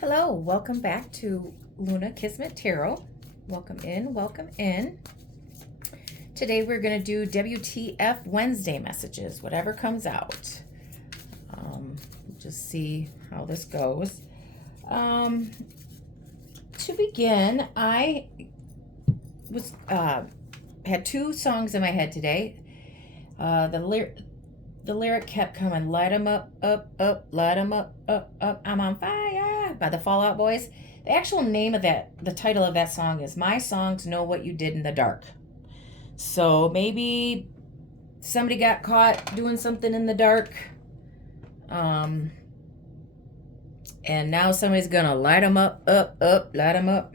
Hello, welcome back to Luna Kismet Tarot. Welcome in, welcome in. Today we're going to do WTF Wednesday messages, whatever comes out. Just see how this goes. To begin, I was had two songs in my head today. The lyric kept coming, light 'em up, up, light 'em up, up, I'm on fire, by the Fall Out Boys. The actual name of the title of that song is My Songs Know What You Did in the Dark. So maybe somebody got caught doing something in the dark. And now somebody's gonna light them up, light them up.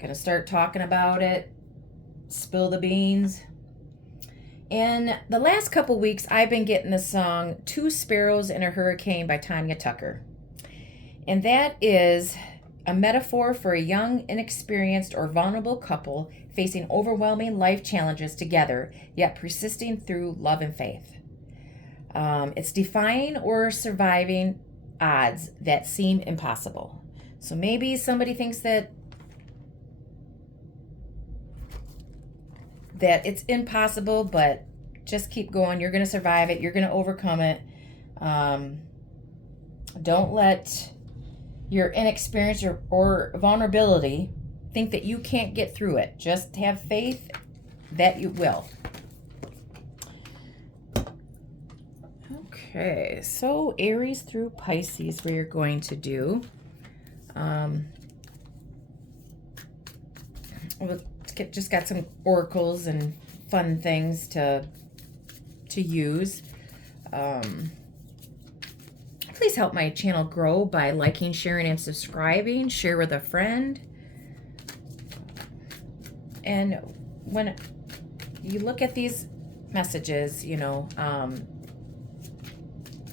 Gonna start talking about it, spill the beans. And the last couple weeks, I've been getting the song Two Sparrows and a Hurricane by Tanya Tucker. And that is a metaphor for a young, inexperienced, or vulnerable couple facing overwhelming life challenges together, yet persisting through love and faith. It's defying or surviving odds that seem impossible. So maybe somebody thinks that it's impossible, but just keep going. You're going to survive it. You're going to overcome it. Don't let your inexperience or vulnerability think that you can't get through it. Just have faith that you will. Okay, so Aries through Pisces, we're going to do. Just got some oracles and fun things to use. Please help my channel grow by liking, sharing, and subscribing. Share with a friend. And when you look at these messages, you know,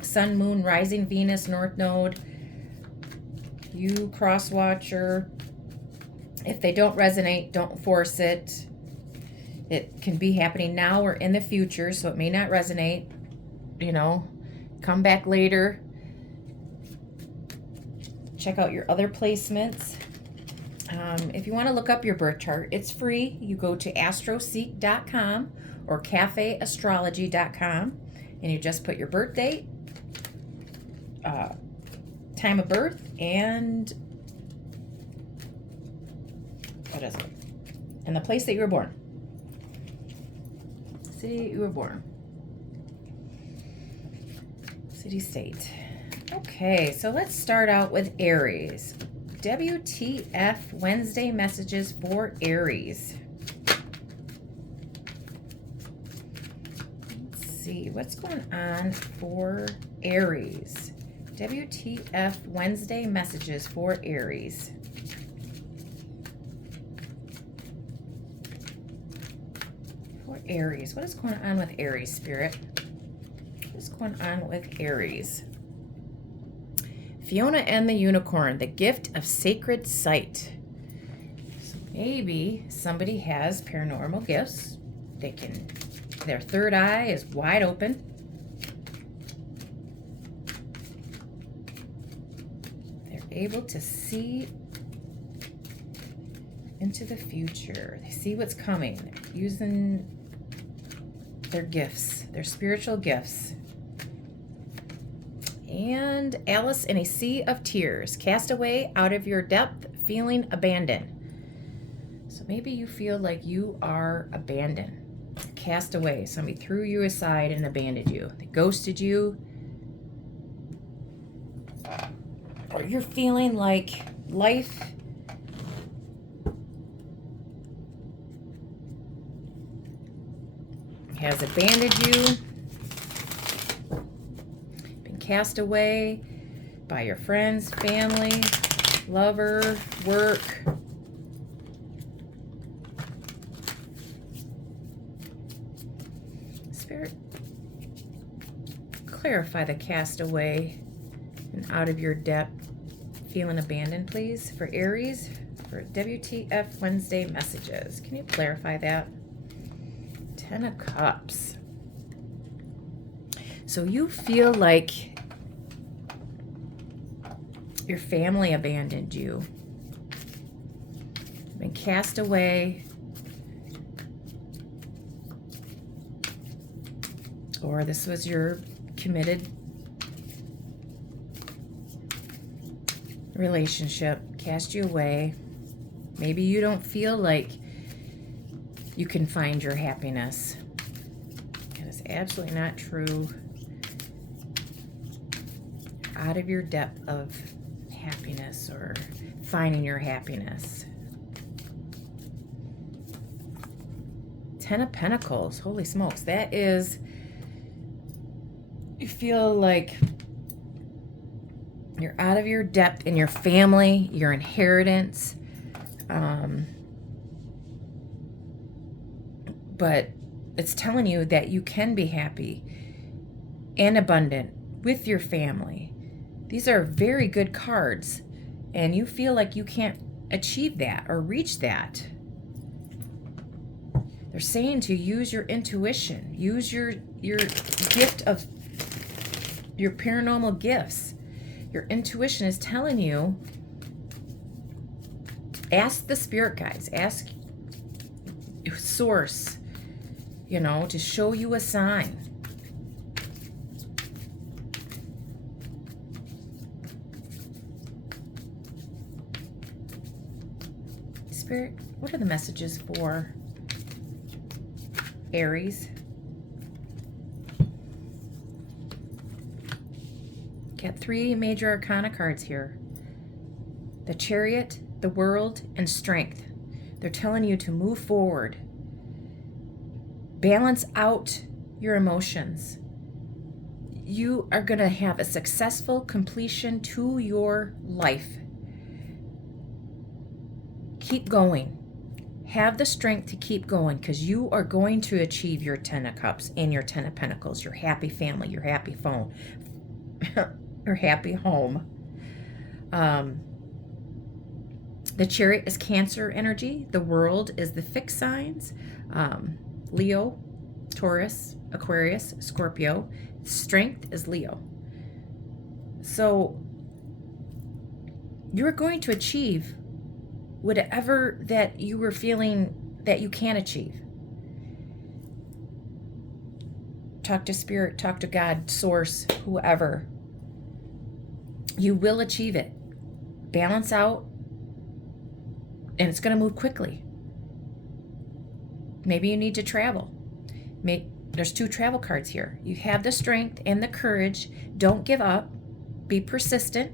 Sun, Moon, Rising, Venus, North Node, you cross watcher. If they don't resonate, don't force it. It can be happening now or in the future, so it may not resonate. You know, come back later. Check out your other placements. If you want to look up your birth chart, it's free. You go to astroseek.com or cafeastrology.com, and you just put your birth date, time of birth, and what is it? And the place that you were born. City you were born. City, state. Okay, so let's start out with Aries. WTF Wednesday messages for Aries. Let's see what's going on for Aries. WTF Wednesday messages for Aries. Aries. What is going on with Aries, Spirit? What is going on with Aries? Fiona and the Unicorn, the gift of sacred sight. So maybe somebody has paranormal gifts. Their third eye is wide open. They're able to see into the future. They see what's coming, using their gifts, their spiritual gifts. And Alice in a Sea of Tears, cast away out of your depth, feeling abandoned. So maybe you feel like you are abandoned, cast away. Somebody threw you aside and abandoned you. They ghosted you. Or you're feeling like life has abandoned you, been cast away by your friends, family, lover, work. Spirit, clarify the cast away and out of your depth, feeling abandoned, please, for Aries, for WTF Wednesday messages. Can you clarify that? 10 of Cups. So you feel like Your family abandoned you. Been cast away. Or this was your committed relationship, cast you away. Maybe you don't feel like you can find your happiness. That is absolutely not true. Out of your depth of happiness or finding your happiness. 10 of Pentacles. Holy smokes. That is, you feel like you're out of your depth in your family, your inheritance. But it's telling you that you can be happy and abundant with your family. These are very good cards, and you feel like you can't achieve that or reach that. They're saying to use your intuition, use your gift of your paranormal gifts. Your intuition is telling you, ask the spirit guides, ask source, to show you a sign. Spirit, what are the messages for Aries? Got 3 major arcana cards here. The Chariot, the World, and Strength. They're telling you to move forward. Balance out your emotions. You are going to have a successful completion to your life. Keep going. Have the strength to keep going, because you are going to achieve your 10 of Cups and your 10 of Pentacles, your happy family, your happy phone, your happy home. The Chariot is Cancer energy. The World is the fixed signs. Leo, Taurus, Aquarius, Scorpio. Strength is Leo. So you're going to achieve whatever that you were feeling that you can achieve. Talk to Spirit, talk to God, Source, whoever. You will achieve it. Balance out, and it's going to move quickly. Maybe you need to travel. There's 2 travel cards here. You have the strength and the courage. Don't give up. Be persistent,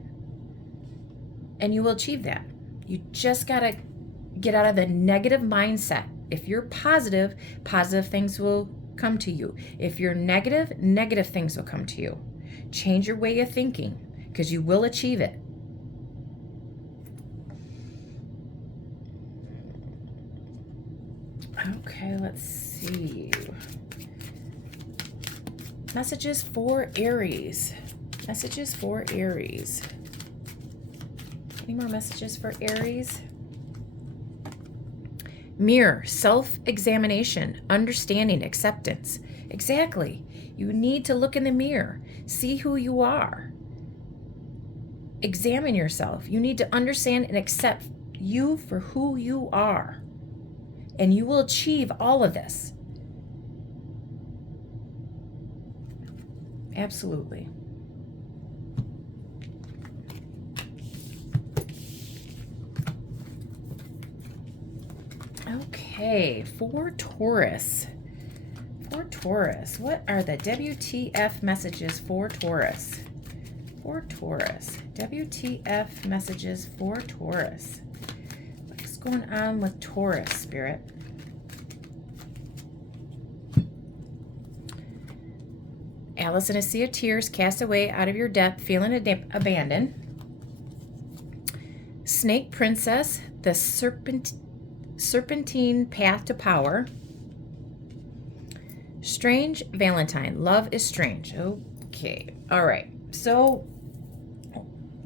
and you will achieve that. You just got to get out of the negative mindset. If you're positive, positive things will come to you. If you're negative, negative things will come to you. Change your way of thinking, because you will achieve it. Okay, let's see. Messages for Aries. Messages for Aries. Any more messages for Aries? Mirror, self-examination, understanding, acceptance. Exactly. You need to look in the mirror. See who you are. Examine yourself. You need to understand and accept you for who you are. And you will achieve all of this. Absolutely. Okay, for Taurus. For Taurus, what are the WTF messages for Taurus? For Taurus. WTF messages for Taurus. What's going on with Taurus, Spirit? Alice in a Sea of Tears, cast away out of your depth, feeling abandoned. Snake Princess, the serpentine path to power. Strange Valentine, love is strange. Okay, all right. So,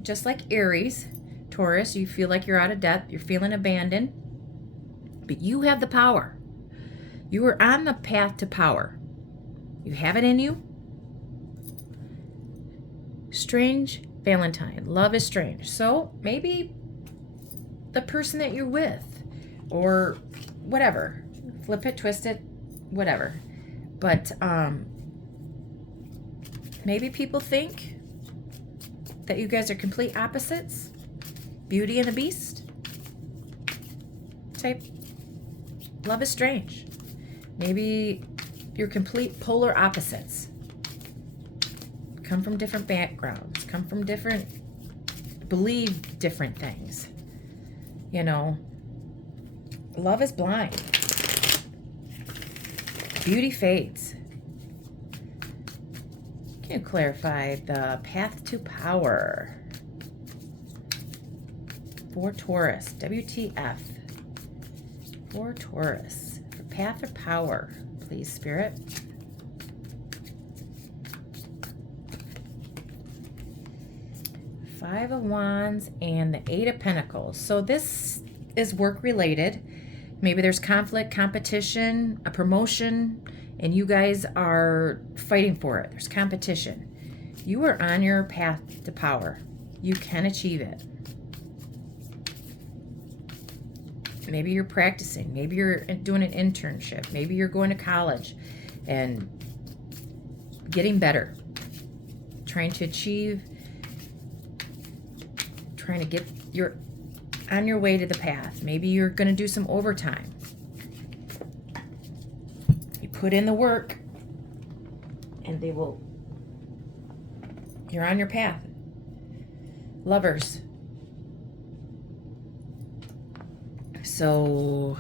just like Aries, Taurus, you feel like you're out of depth, you're feeling abandoned, but you have the power. You are on the path to power. You have it in you. Strange Valentine. Love is strange. So maybe the person that you're with, or whatever, flip it, twist it, whatever. But maybe people think that you guys are complete opposites. Beauty and the Beast type. Love is strange. Maybe you're complete polar opposites. Come from different backgrounds, come from different, believe different things. You know, love is blind. Beauty fades. Can you clarify the path to power for Taurus? WTF for Taurus. For path of power, please, Spirit. Five of Wands and the Eight of Pentacles. So this is work related. Maybe there's conflict, competition, a promotion, and you guys are fighting for it. There's competition. You are on your path to power. You can achieve it. Maybe you're practicing. Maybe you're doing an internship. Maybe you're going to college and getting better. Trying to achieve, trying to get your on your way to the path. Maybe you're going to do some overtime. You put in the work and they will, you're on your path. Lovers. So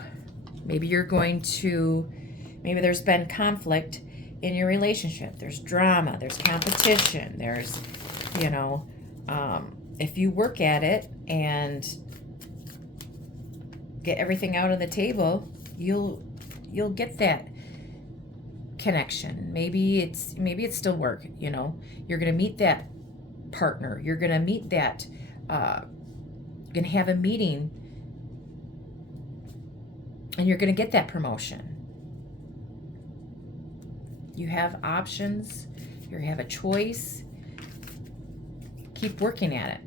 maybe you're going to, maybe there's been conflict in your relationship. There's drama, there's competition, there's, you know, if you work at it and get everything out on the table, you'll get that connection. Maybe it's still work, you know. You're gonna meet that partner. You're gonna meet that. You're gonna have a meeting, and you're gonna get that promotion. You have options. You have a choice. Keep working at it.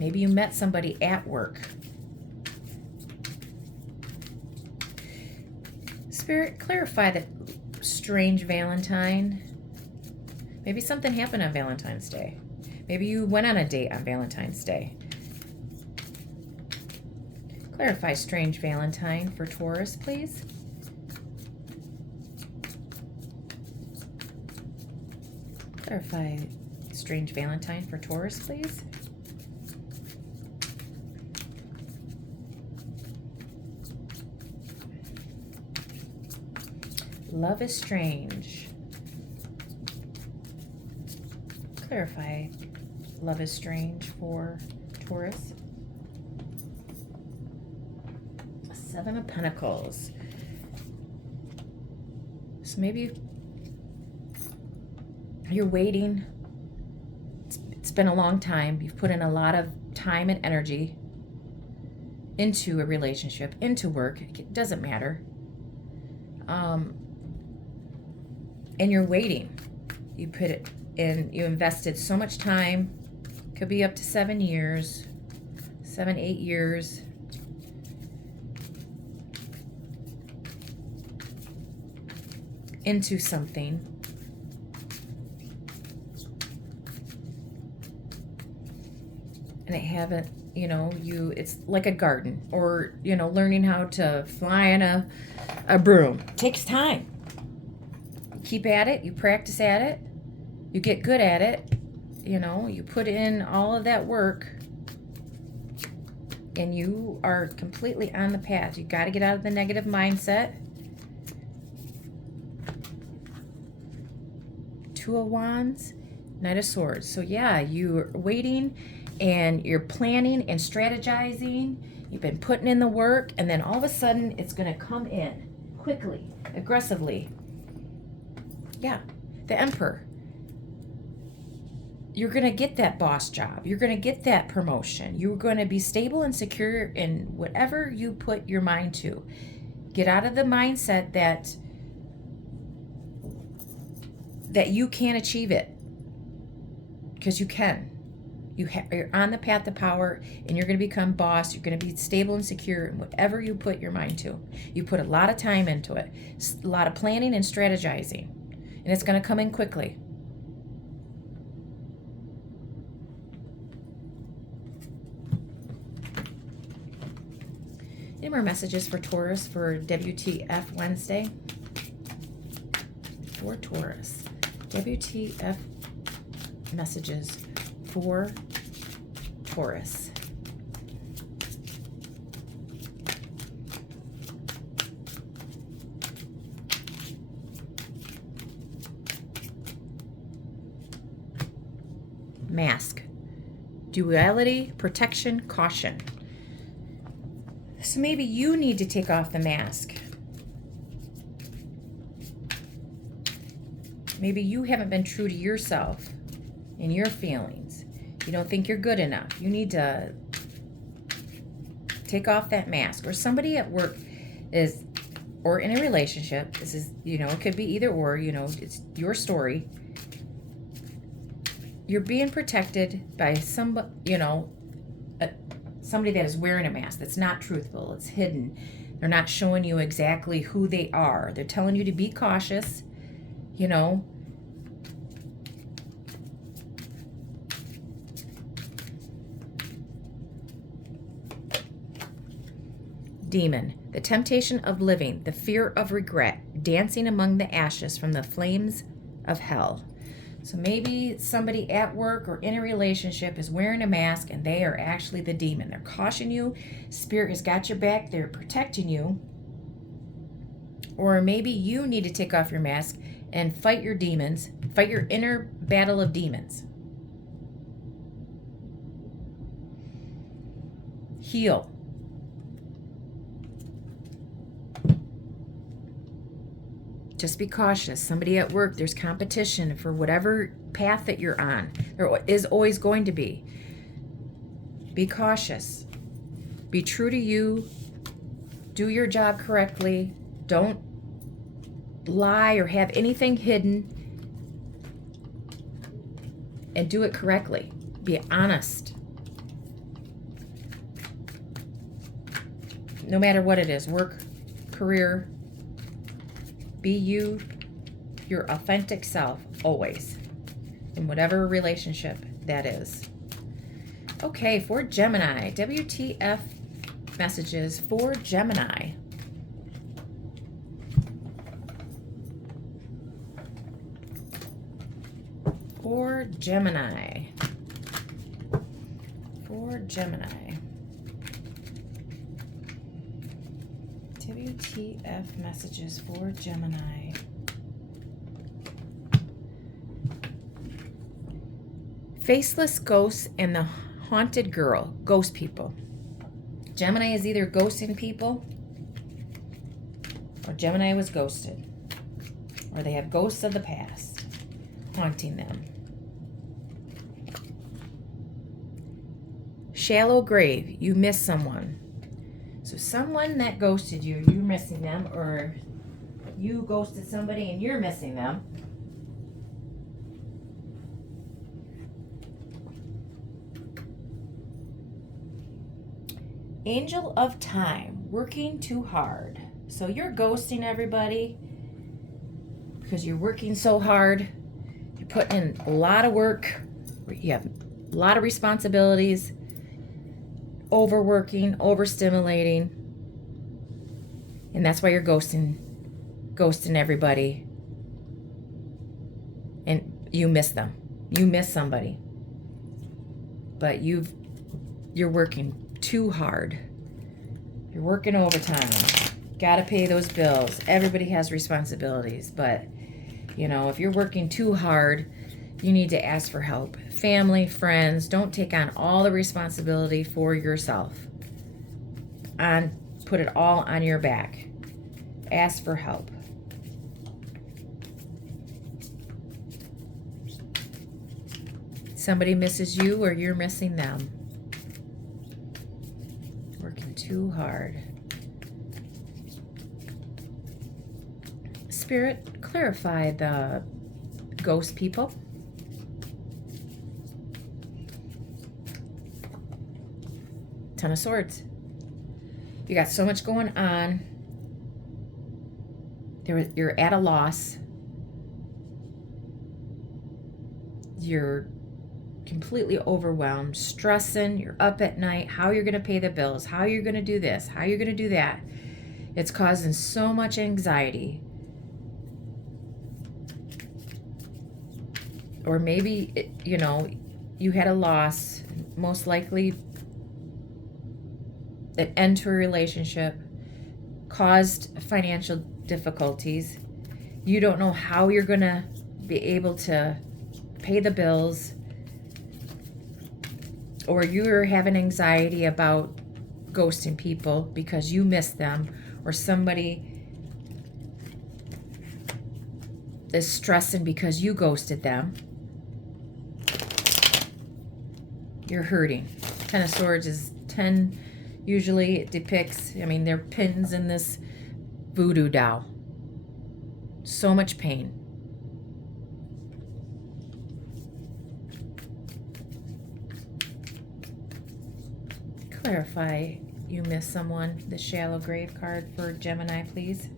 Maybe you met somebody at work. Spirit, clarify the strange Valentine. Maybe something happened on Valentine's Day. Maybe you went on a date on Valentine's Day. Clarify strange Valentine for Taurus, please. Clarify strange Valentine for Taurus, please. Love is strange. Clarify love is strange for Taurus. Seven of Pentacles. So maybe you're waiting. It's been a long time. You've put in a lot of time and energy into a relationship, into work. It doesn't matter. And you're waiting. You put it in, you invested so much time. Could be up to 7 years, 7, 8 years. Into something. And it haven't, you know, it's like a garden, or, you know, learning how to fly in a broom. It takes time. You keep at it, you practice at it, you get good at it, you know, you put in all of that work, and you are completely on the path. You got to get out of the negative mindset. Two of Wands, Knight of Swords. So yeah, you're waiting and you're planning and strategizing. You've been putting in the work, and then all of a sudden it's going to come in quickly, aggressively. Yeah, the Emperor. You're going to get that boss job. You're going to get that promotion. You're going to be stable and secure in whatever you put your mind to. Get out of the mindset that that you can achieve it, because you can. You're on the path to power, and you're going to become boss. You're going to be stable and secure in whatever you put your mind to. You put a lot of time into it, a lot of planning and strategizing, and it's going to come in quickly. Any more messages for Taurus for WTF Wednesday? For Taurus, WTF messages for Taurus. Mask. Duality, protection, caution. So maybe you need to take off the mask. Maybe you haven't been true to yourself and your feelings. You don't think you're good enough. You need to take off that mask. Or somebody at work is, or in a relationship, this is, it could be either or, it's your story. You're being protected by somebody, somebody that is wearing a mask that's not truthful. It's hidden. They're not showing you exactly who they are. They're telling you to be cautious, Demon, the temptation of living, the fear of regret, dancing among the ashes from the flames of hell. So maybe somebody at work or in a relationship is wearing a mask and they are actually the demon. They're cautioning you. Spirit has got your back. They're protecting you. Or maybe you need to take off your mask and fight your demons. Fight your inner battle of demons. Heal. Just be cautious. Somebody at work, there's competition for whatever path that you're on. There is always going to be. Be cautious. Be true to you. Do your job correctly. Don't lie or have anything hidden. And do it correctly. Be honest. No matter what it is, work, career, be you, your authentic self, always, in whatever relationship that is. Okay, for Gemini, WTF messages for Gemini. For Gemini. For Gemini. WTF messages for Gemini. Faceless ghosts and the haunted girl. Ghost people. Gemini is either ghosting people, or Gemini was ghosted, or they have ghosts of the past haunting them. Shallow grave. You miss someone. So someone that ghosted you, you're missing them, or you ghosted somebody and you're missing them. Angel of time, working too hard. So you're ghosting everybody because you're working so hard. You're putting in a lot of work. You have a lot of responsibilities. Overworking, overstimulating, and that's why you're ghosting everybody, and you miss them. You miss somebody, but you're working too hard. You're working overtime. Got to pay those bills. Everybody has responsibilities, but if you're working too hard, you need to ask for help. Family, friends, don't take on all the responsibility for yourself. Put it all on your back. Ask for help. Somebody misses you or you're missing them. Working too hard. Spirit, clarify the ghost people. Ten of Swords. You got so much going on. You're at a loss. You're completely overwhelmed, stressing. You're up at night. How you're going to pay the bills. How you're going to do this. How you're going to do that. It's causing so much anxiety. Or maybe, you know, you had a loss. Most likely an end to a relationship caused financial difficulties. You don't know how you're going to be able to pay the bills. Or you're having anxiety about ghosting people because you miss them. Or somebody is stressing because you ghosted them. You're hurting. Ten of Swords is 10. Usually it depicts, I mean, they're pins in this voodoo doll. So much pain. Clarify you miss someone. The shallow grave card for Gemini, please.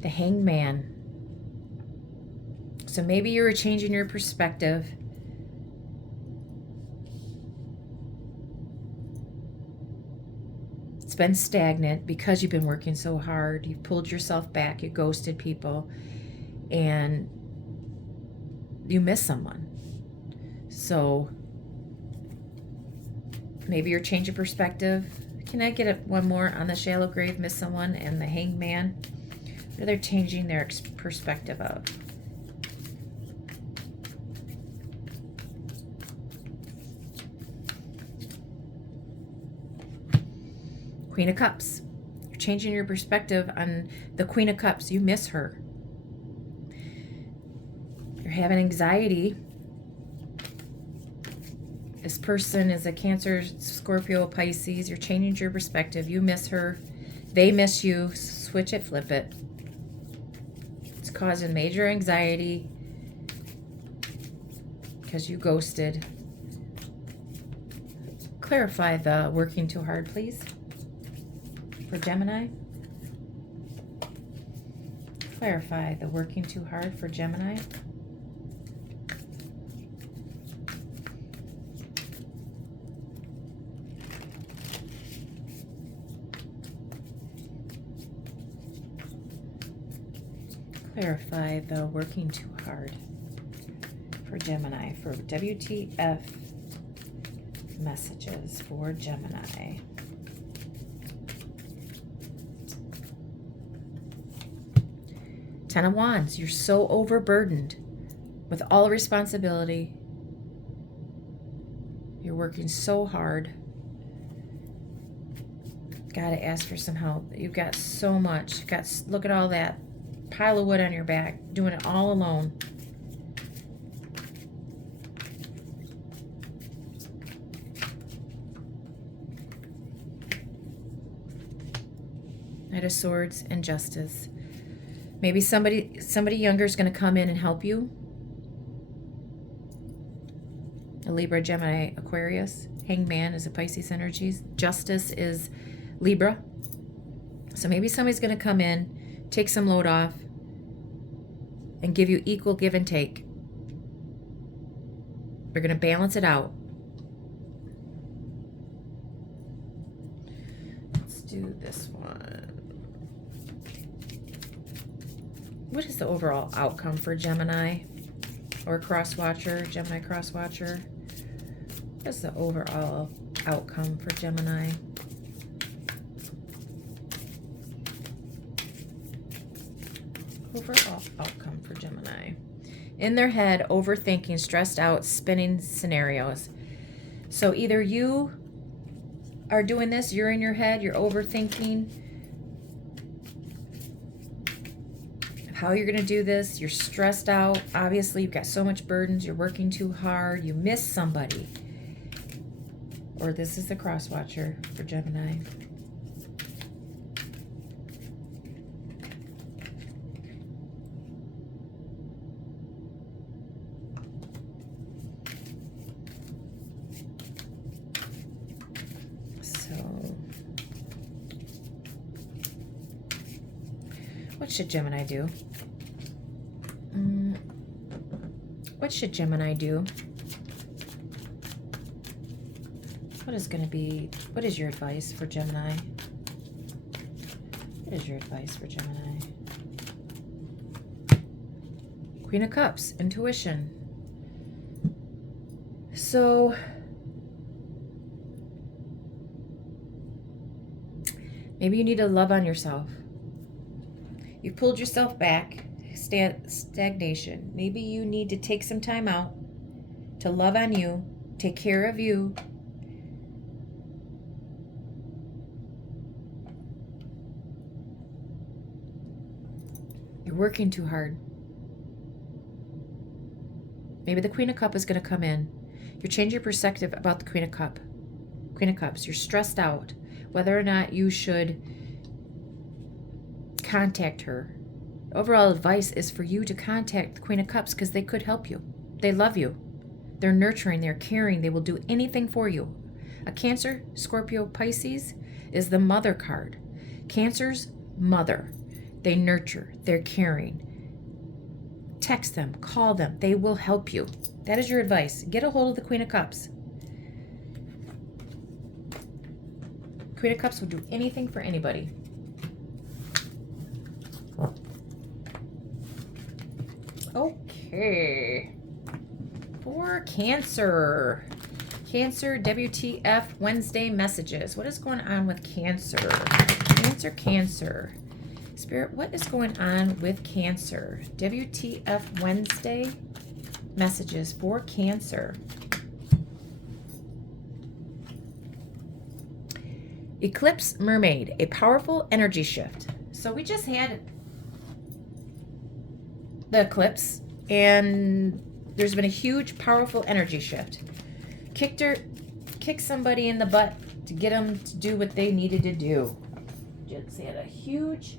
The Hanged Man. So maybe you're changing your perspective. It's been stagnant because you've been working so hard. You've pulled yourself back. You ghosted people. And you miss someone. So maybe you're changing perspective. Can I get one more on the shallow grave, miss someone, and the Hanged Man? What are they changing their perspective of? Queen of Cups. You're changing your perspective on the Queen of Cups. You miss her. You're having anxiety. This person is a Cancer, Scorpio, Pisces. You're changing your perspective. You miss her. They miss you. Switch it, flip it. It's causing major anxiety because you ghosted. Clarify the working too hard, please, for Gemini. Clarify the working too hard for Gemini. Clarify the working too hard for Gemini. For WTF messages for Gemini. Ten of Wands. You're so overburdened with all responsibility. You're working so hard. Gotta ask for some help. You've got so much. Look at all that pile of wood on your back, doing it all alone. Knight of Swords and Justice. Maybe somebody younger is going to come in and help you. A Libra, Gemini, Aquarius. Hanged Man is a Pisces energies. Justice is Libra. So maybe somebody's going to come in, take some load off, and give you equal give and take. They're going to balance it out. Let's do this one. What is the overall outcome for Gemini or cross-watcher, Gemini cross-watcher? What's the overall outcome for Gemini? Overall outcome for Gemini. In their head, overthinking, stressed out, spinning scenarios. So either you are doing this, you're in your head, you're overthinking how you're going to do this, you're stressed out. Obviously, you've got so much burdens, you're working too hard, you miss somebody. Or this is the cross watcher for Gemini. What should Gemini do? What should Gemini do? What is your advice for Gemini? What is your advice for Gemini? Queen of Cups, intuition. So, maybe you need to love on yourself. You've pulled yourself back, stagnation. Maybe you need to take some time out to love on you, take care of you. You're working too hard. Maybe the Queen of Cups is going to come in. You're changing your perspective about the Queen of Cups. Queen of Cups, you're stressed out whether or not you should contact her. Overall advice is for you to contact the Queen of Cups because they could help you. They love you. They're nurturing. They're caring. They will do anything for you. A Cancer, Scorpio, Pisces is the mother card. Cancer's mother. They nurture. They're caring. Text them. Call them. They will help you. That is your advice. Get a hold of the Queen of Cups. Queen of Cups will do anything for anybody. Okay. For Cancer. Cancer, WTF, Wednesday messages. What is going on with Cancer? Cancer. Spirit, what is going on with Cancer? WTF, Wednesday messages for Cancer. Eclipse Mermaid, a powerful energy shift. So we just had the eclipse, and there's been a huge, powerful energy shift. Kicked somebody in the butt to get them to do what they needed to do. Just had a huge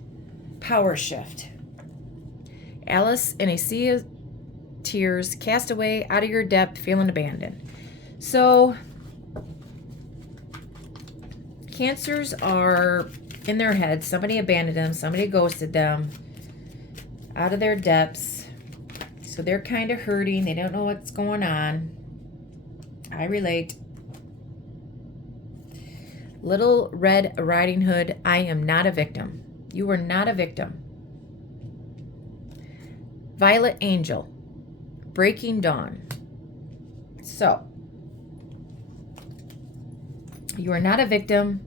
power shift. Alice in a sea of tears, cast away, out of your depth, feeling abandoned. So, Cancers are in their heads. Somebody abandoned them. Somebody ghosted them. Out of their depths. So they're kind of hurting. They don't know what's going on. I relate. Little Red Riding Hood, I am not a victim. You are not a victim. Violet Angel, Breaking Dawn. So, you are not a victim.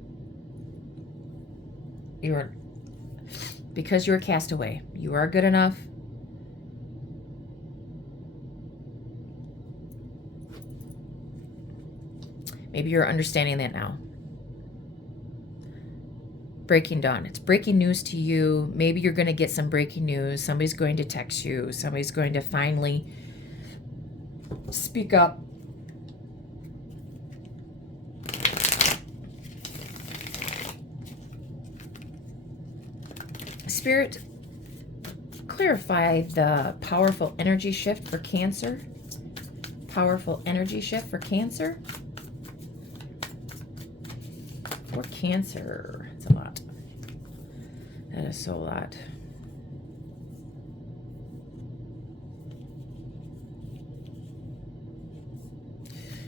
Because you're a castaway. You are good enough. Maybe you're understanding that now. Breaking Dawn. It's breaking news to you. Maybe you're going to get some breaking news. Somebody's going to text you. Somebody's going to finally speak up. Spirit, clarify the powerful energy shift for Cancer. Powerful energy shift for Cancer. For Cancer. It's a lot. That is so a lot.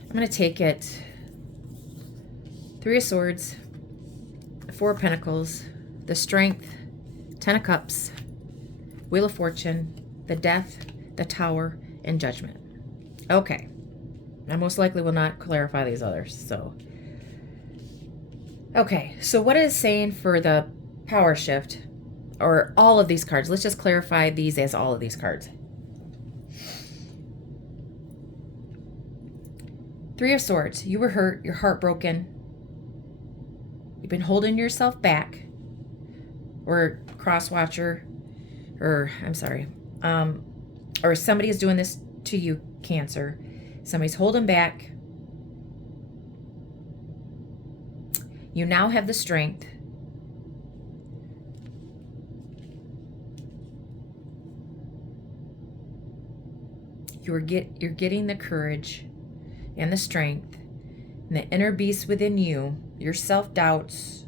I'm going to take it. 3 of Swords, 4 of Pentacles, the Strength, 10 of Cups, Wheel of Fortune, the Death, the Tower, and Judgment. Okay. I most likely will not clarify these others. So, okay. So what is saying for the power shift, or all of these cards? Let's just clarify these as all of these cards. 3 of Swords. You were hurt. You're heartbroken. You've been holding yourself back. Or cross-watcher, or I'm sorry, or somebody is doing this to you, Cancer. Somebody's holding back. You now have the strength. You're getting the courage and the strength and the inner beast within you, your self-doubts.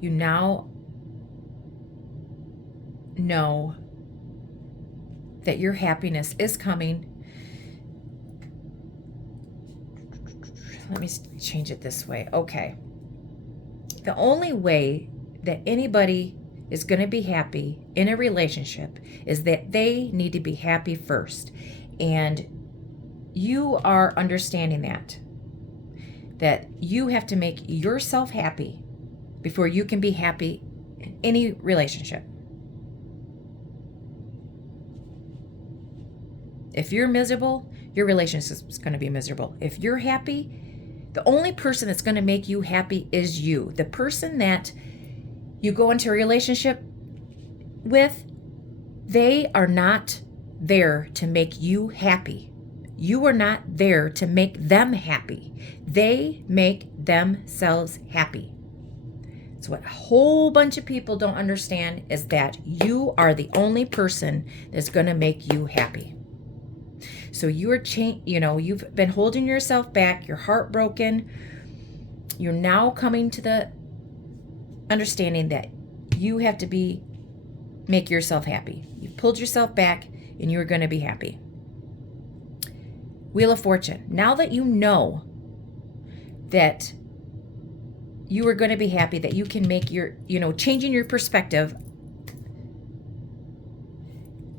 You now know that your happiness is coming. Let me change it this way. Okay. The only way that anybody is going to be happy in a relationship is that they need to be happy first. And you are understanding that you have to make yourself happy before you can be happy in any relationship. If you're miserable, your relationship is going to be miserable. If you're happy, the only person that's going to make you happy is you. The person that you go into a relationship with, they are not there to make you happy. You are not there to make them happy. They make themselves happy. So what a whole bunch of people don't understand is that you are the only person that's going to make you happy. So you are you've been holding yourself back, you're heartbroken. You're now coming to the understanding that you have to make yourself happy. You've pulled yourself back and you're going to be happy. Wheel of Fortune. Now that you know that you are going to be happy, that you can make your, changing your perspective.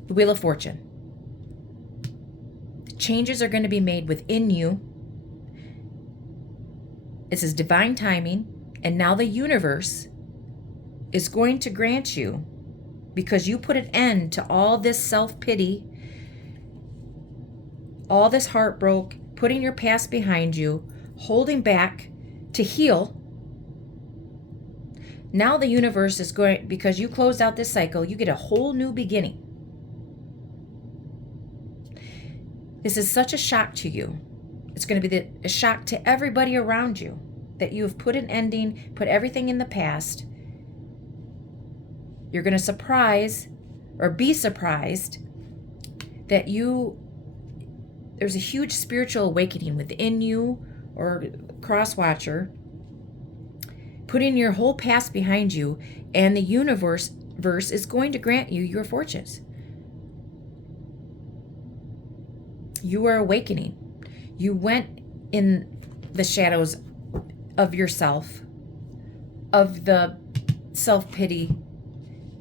The Wheel of Fortune. Changes are going to be made within you. This is divine timing. And now the universe is going to grant you, because you put an end to all this self-pity, all this heartbreak, putting your past behind you, holding back to heal. Now the universe is going, because you closed out this cycle, you get a whole new beginning. This is such a shock to you. It's going to be a shock to everybody around you that you have put an ending, put everything in the past. You're going to be surprised that there's a huge spiritual awakening within you, or cross-watcher, putting your whole past behind you, and the universe is going to grant you your fortunes. You are awakening. You went in the shadows of yourself, of the self-pity,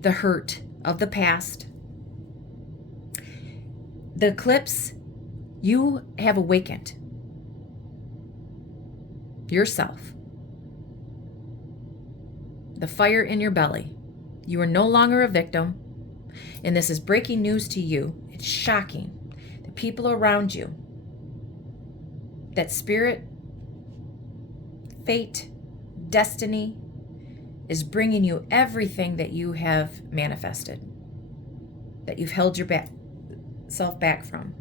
the hurt of the past. The eclipse, you have awakened yourself. The fire in your belly. You are no longer a victim. And this is breaking news to you. It's shocking. The people around you, that spirit, fate, destiny is bringing you everything that you have manifested, that you've held yourself back from.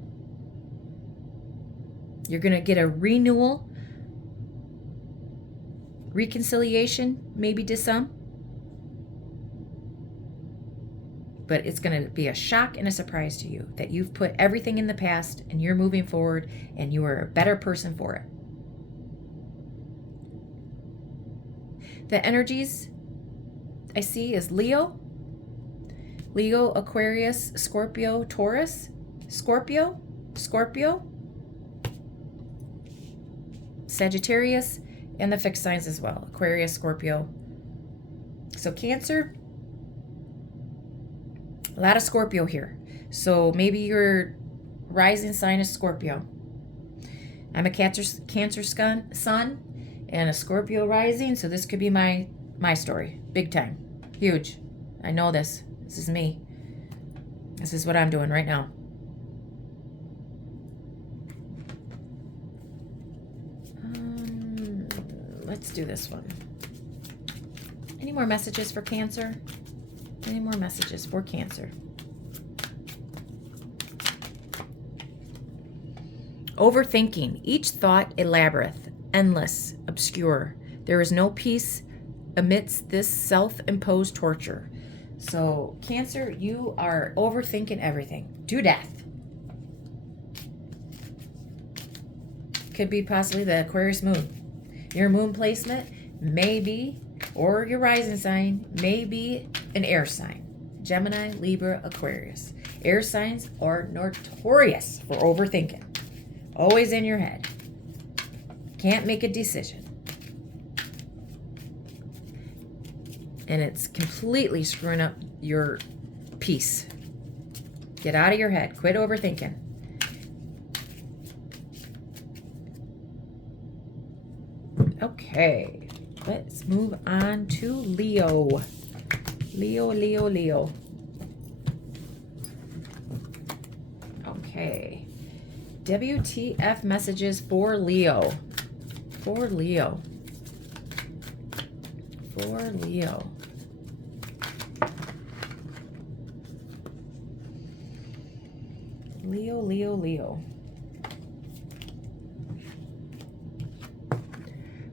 You're going to get a renewal, reconciliation, maybe to some. But it's going to be a shock and a surprise to you that you've put everything in the past and you're moving forward and you are a better person for it. The energies I see is Leo, Aquarius, Scorpio, Taurus, Scorpio, Sagittarius, and the fixed signs as well, Aquarius, Scorpio. So Cancer, a lot of Scorpio here. So maybe your rising sign is Scorpio. I'm a Cancer sun and a Scorpio rising, so this could be my story. Big time. Huge. I know this. This is me. This is what I'm doing right now. Let's do this one. Any more messages for Cancer? Any more messages for Cancer? Overthinking. Each thought a labyrinth. endless, obscure. There is no peace amidst this self-imposed torture. So, Cancer, you are overthinking everything to death. Could be possibly the Aquarius moon. Your moon placement may be, or your rising sign may be an air sign. Gemini, Libra, Aquarius. Air signs are notorious for overthinking. Always in your head. Can't make a decision. And it's completely screwing up your peace. Get out of your head. Quit overthinking. Okay. Let's move on to Leo. Leo. Okay. WTF messages for Leo. For Leo. Leo.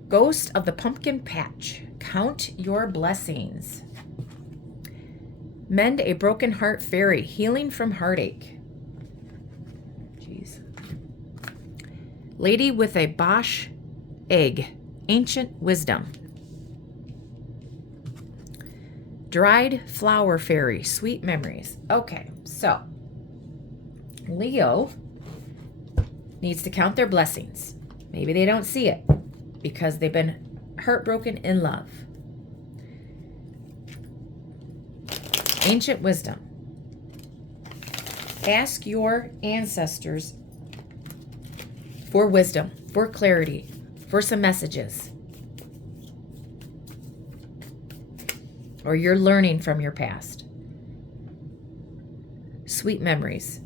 Ghost of the Pumpkin Patch. Count your blessings. Mend a broken heart fairy. Healing from heartache. Jeez. Lady with a Bosch egg. Ancient wisdom. Dried flower fairy. Sweet memories. Okay, so Leo needs to count their blessings. Maybe they don't see it because they've been heartbroken in love. Ancient wisdom. Ask your ancestors for wisdom, for clarity, for some messages. Or you're learning from your past. Sweet memories.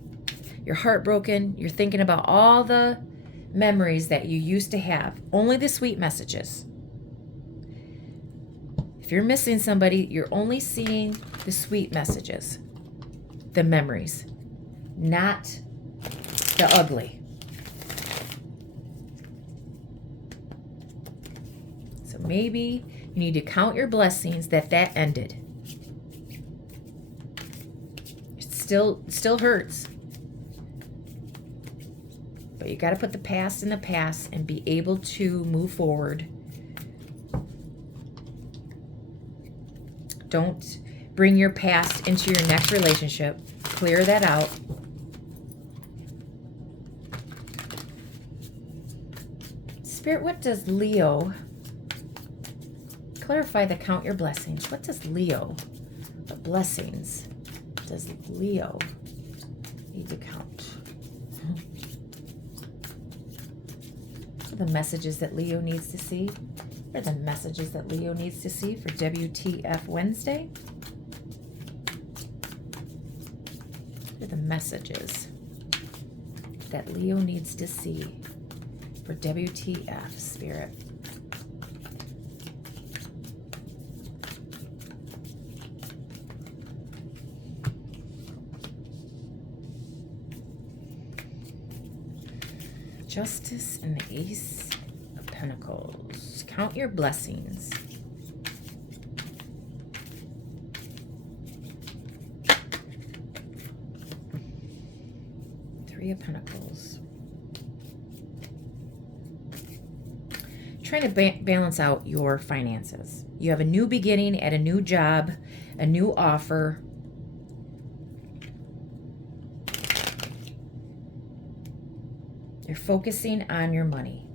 You're heartbroken. You're thinking about all the memories that you used to have. Only the sweet messages. If you're missing somebody, you're only seeing the sweet messages, the memories, not the ugly. So maybe you need to count your blessings that ended. It still hurts. But you got to put the past in the past and be able to move forward. Don't bring your past into your next relationship. Clear that out. Spirit, what does Leo... Clarify the count your blessings. What does Leo, the blessings, does Leo need to count? What are the messages that Leo needs to see? What are the messages that Leo needs to see for WTF Wednesday? What are the messages that Leo needs to see for WTF, Spirit? Justice and the Ace of Pentacles. Count your blessings. Three of Pentacles. Trying to balance out your finances. You have a new beginning at a new job, a new offer. You're focusing on your money.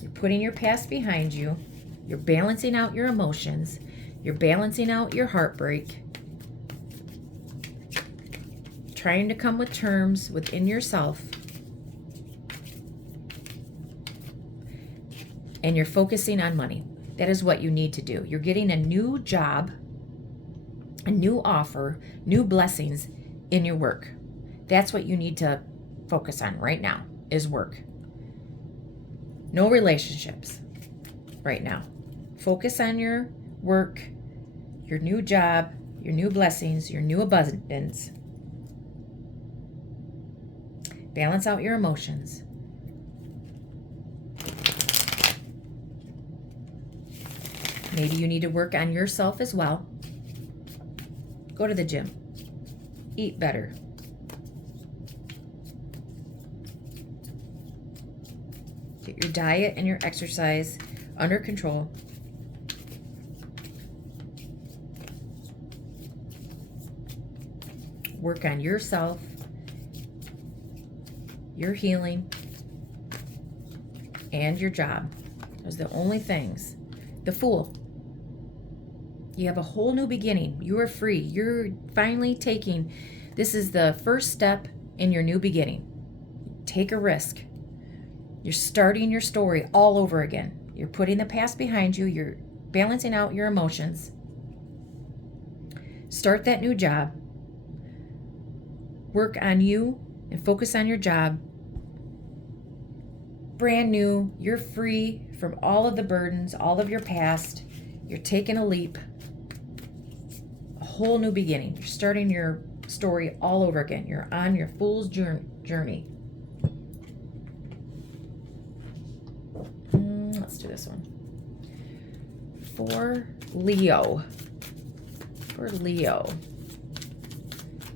You're putting your past behind you. You're balancing out your emotions. You're balancing out your heartbreak. Trying to come with terms within yourself. And you're focusing on money. That is what you need to do. You're getting a new job, a new offer, new blessings in your work. That's what you need to focus on right now, is work. No relationships right now. Focus on your work, your new job, your new blessings, your new abundance. Balance out your emotions. Maybe you need to work on yourself as well. Go to the gym. Eat better. Get your diet and your exercise under control. Work on yourself, your healing, and your job. Those are the only things. The Fool. You have a whole new beginning. You are free. You're finally taking, this is the first step in your new beginning. Take a risk. You're starting your story all over again. You're putting the past behind you. You're balancing out your emotions. Start that new job. Work on you and focus on your job. Brand new. You're free from all of the burdens, all of your past. You're taking a leap. A whole new beginning. You're starting your story all over again. You're on your fool's journey. Let's do this one. For Leo. For Leo.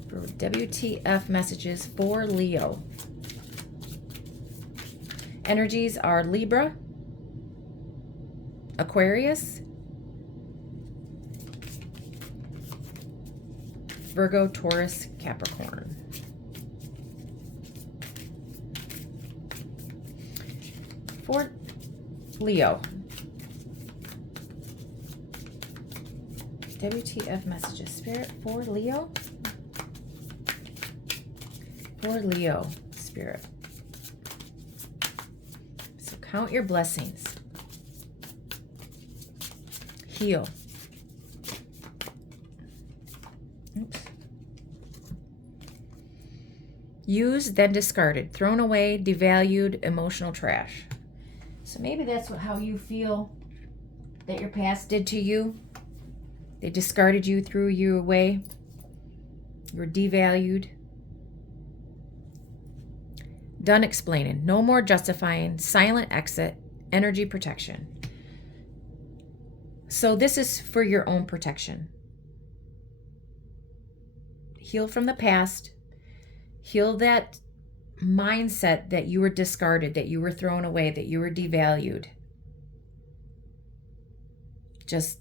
For WTF messages for Leo. Energies are Libra, Aquarius, Virgo, Taurus, Capricorn. For Leo. WTF messages. Spirit for Leo. For Leo, Spirit. So count your blessings. Heal. Oops. Used, then discarded. Thrown away, devalued, emotional trash. So maybe that's how you feel that your past did to you. They discarded you, threw you away. You were devalued. Done explaining. No more justifying. Silent exit. Energy protection. So this is for your own protection. Heal from the past. Heal that mindset that you were discarded, that you were thrown away, that you were devalued. Just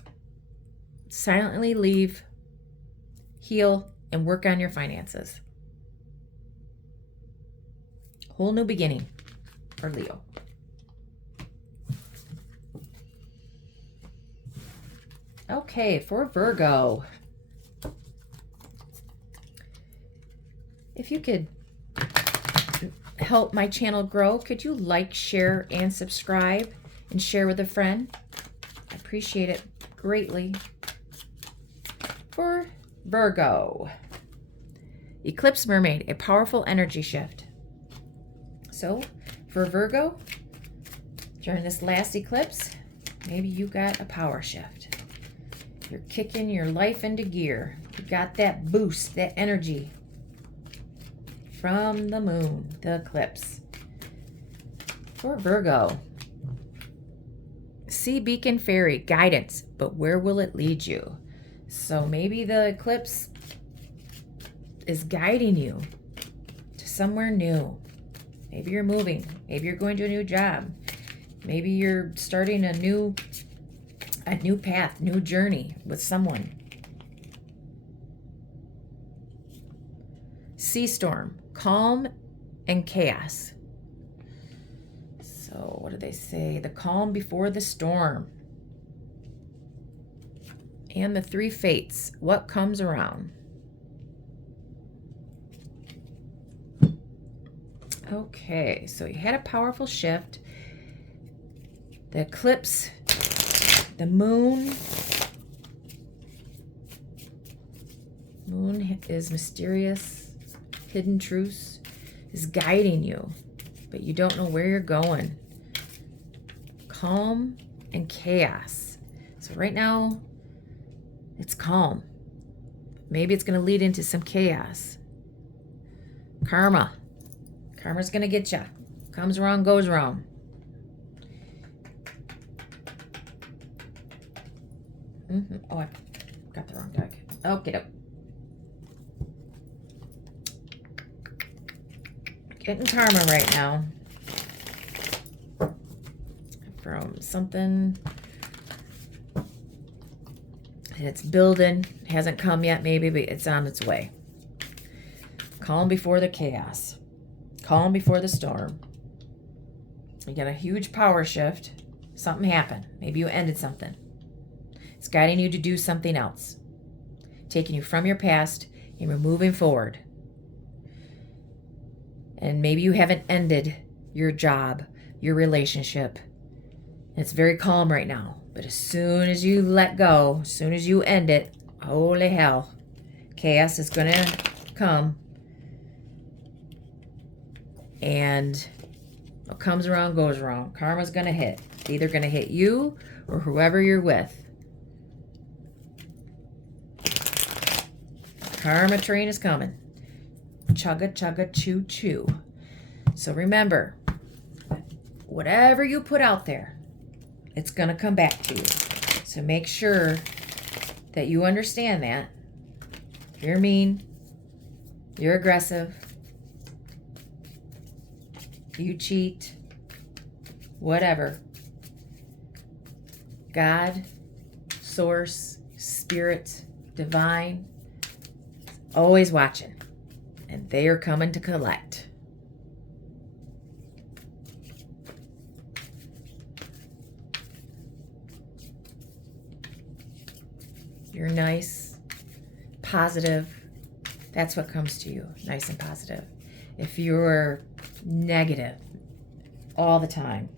silently leave, heal, and work on your finances. Whole new beginning for Leo. Okay, for Virgo. If you could help my channel grow, could you like, share, and subscribe, and share with a friend? I appreciate it greatly. For Virgo. Eclipse Mermaid, a powerful energy shift. So, for Virgo, during this last eclipse, maybe you got a power shift. You're kicking your life into gear. You got that boost, that energy from the moon, the eclipse. For Virgo, Sea Beacon Fairy, guidance, but where will it lead you? So maybe the eclipse is guiding you to somewhere new. Maybe you're moving. Maybe you're going to a new job. Maybe you're starting a new path, new journey with someone. Sea Storm, calm and chaos. So what do they say? The calm before the storm. And the three fates. What comes around? Okay, so you had a powerful shift. The eclipse, the moon. Moon is mysterious, hidden truths, is guiding you, but you don't know where you're going. Calm and chaos. So right now, it's calm. Maybe it's going to lead into some chaos. Karma. Karma's going to get you. Comes wrong, goes wrong. Oh, I got the wrong deck. Okay. Getting karma right now from something. It's building. It hasn't come yet, maybe, but it's on its way. Calm before the chaos. Calm before the storm. You got a huge power shift. Something happened. Maybe you ended something. It's guiding you to do something else. Taking you from your past and we're moving forward. And maybe you haven't ended your job, your relationship. It's very calm right now. But as soon as you let go, as soon as you end it, holy hell, chaos is going to come. And what comes around goes around. Karma's going to hit. It's either going to hit you or whoever you're with. Karma train is coming. Chugga, chugga, choo, choo. So remember, whatever you put out there, it's going to come back to you. So make sure that you understand that. You're mean. You're aggressive. You cheat. Whatever. God, source, spirit, divine, always watching. And they are coming to collect. You're nice, positive. That's what comes to you, nice and positive. If you're negative all the time,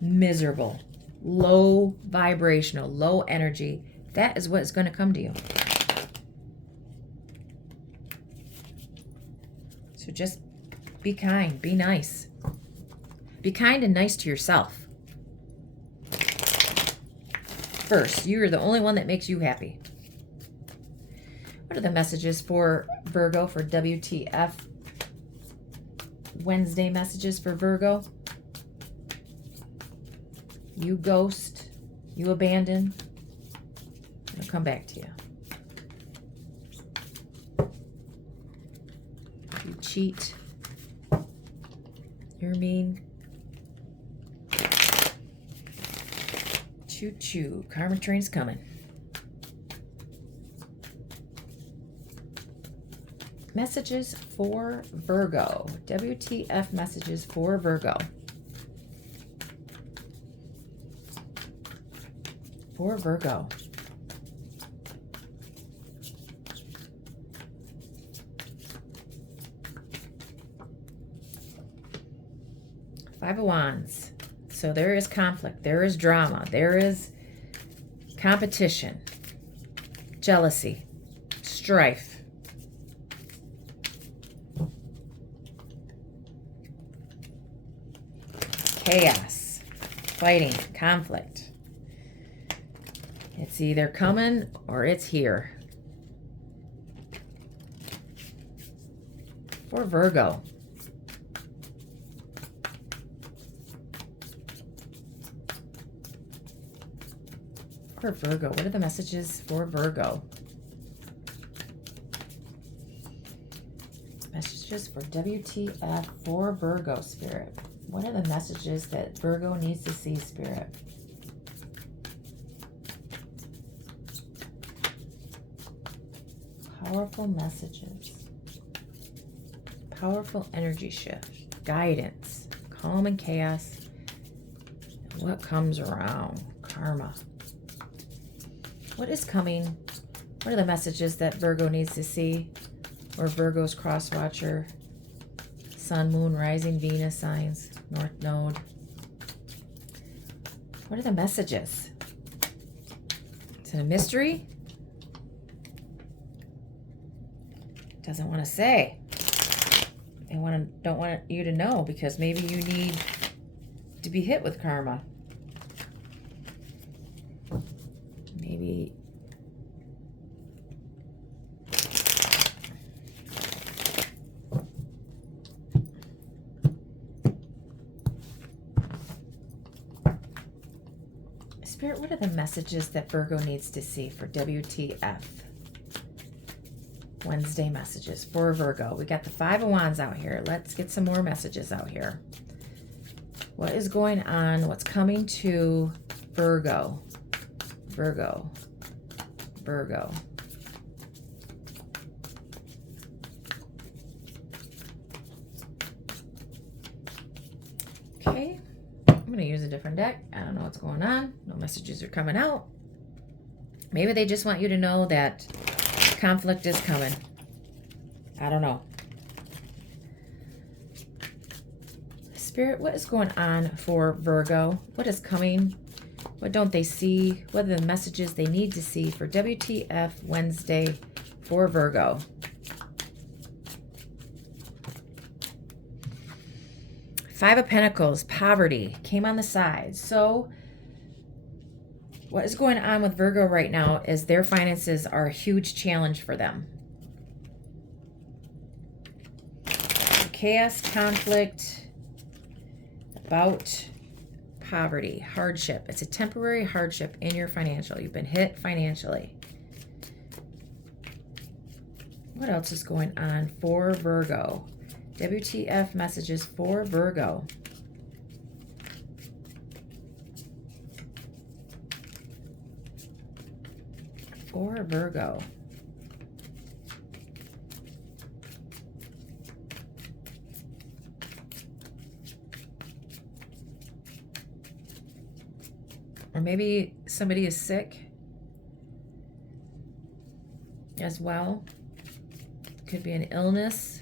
miserable, low vibrational, low energy, that is what is going to come to you. So just be kind, be nice. Be kind and nice to yourself. First, you're the only one that makes you happy. What are the messages for Virgo for WTF? Wednesday messages for Virgo. You ghost, you abandon, it'll come back to you. You cheat, you're mean. Choo choo, karma train's coming. Messages for Virgo. WTF messages for Virgo. For Virgo. Five of Wands. So there is conflict, there is drama, there is competition, jealousy, strife. Chaos, fighting, conflict. It's either coming or it's here. For Virgo. For Virgo, what are the messages for Virgo? Messages for WTF for Virgo, Spirit. What are the messages that Virgo needs to see, Spirit? Powerful messages. Powerful energy shift. Guidance. Calm and chaos. And what comes around? Karma. What is coming? What are the messages that Virgo needs to see? Or Virgo's cross watcher? Sun, Moon, Rising, Venus signs. North Node. What are the messages? Is it a mystery? Doesn't want to say. They don't want you to know because maybe you need to be hit with karma. Maybe Spirit, what are the messages that Virgo needs to see for WTF? Wednesday messages for Virgo. We got the Five of Wands out here. Let's get some more messages out here. What is going on? What's coming to Virgo? Virgo. Virgo. Okay. I'm going to use a different deck. I don't know what's going on. No messages are coming out. Maybe they just want you to know that conflict is coming. I don't know. Spirit, what is going on for Virgo? What is coming? What don't they see? What are the messages they need to see for WTF Wednesday for Virgo? Five of Pentacles, poverty, came on the side. So what is going on with Virgo right now is their finances are a huge challenge for them. Chaos, conflict, about poverty, hardship. It's a temporary hardship in your financial. You've been hit financially. What else is going on for Virgo? WTF messages for Virgo. For Virgo. Or maybe somebody is sick as well. Could be an illness.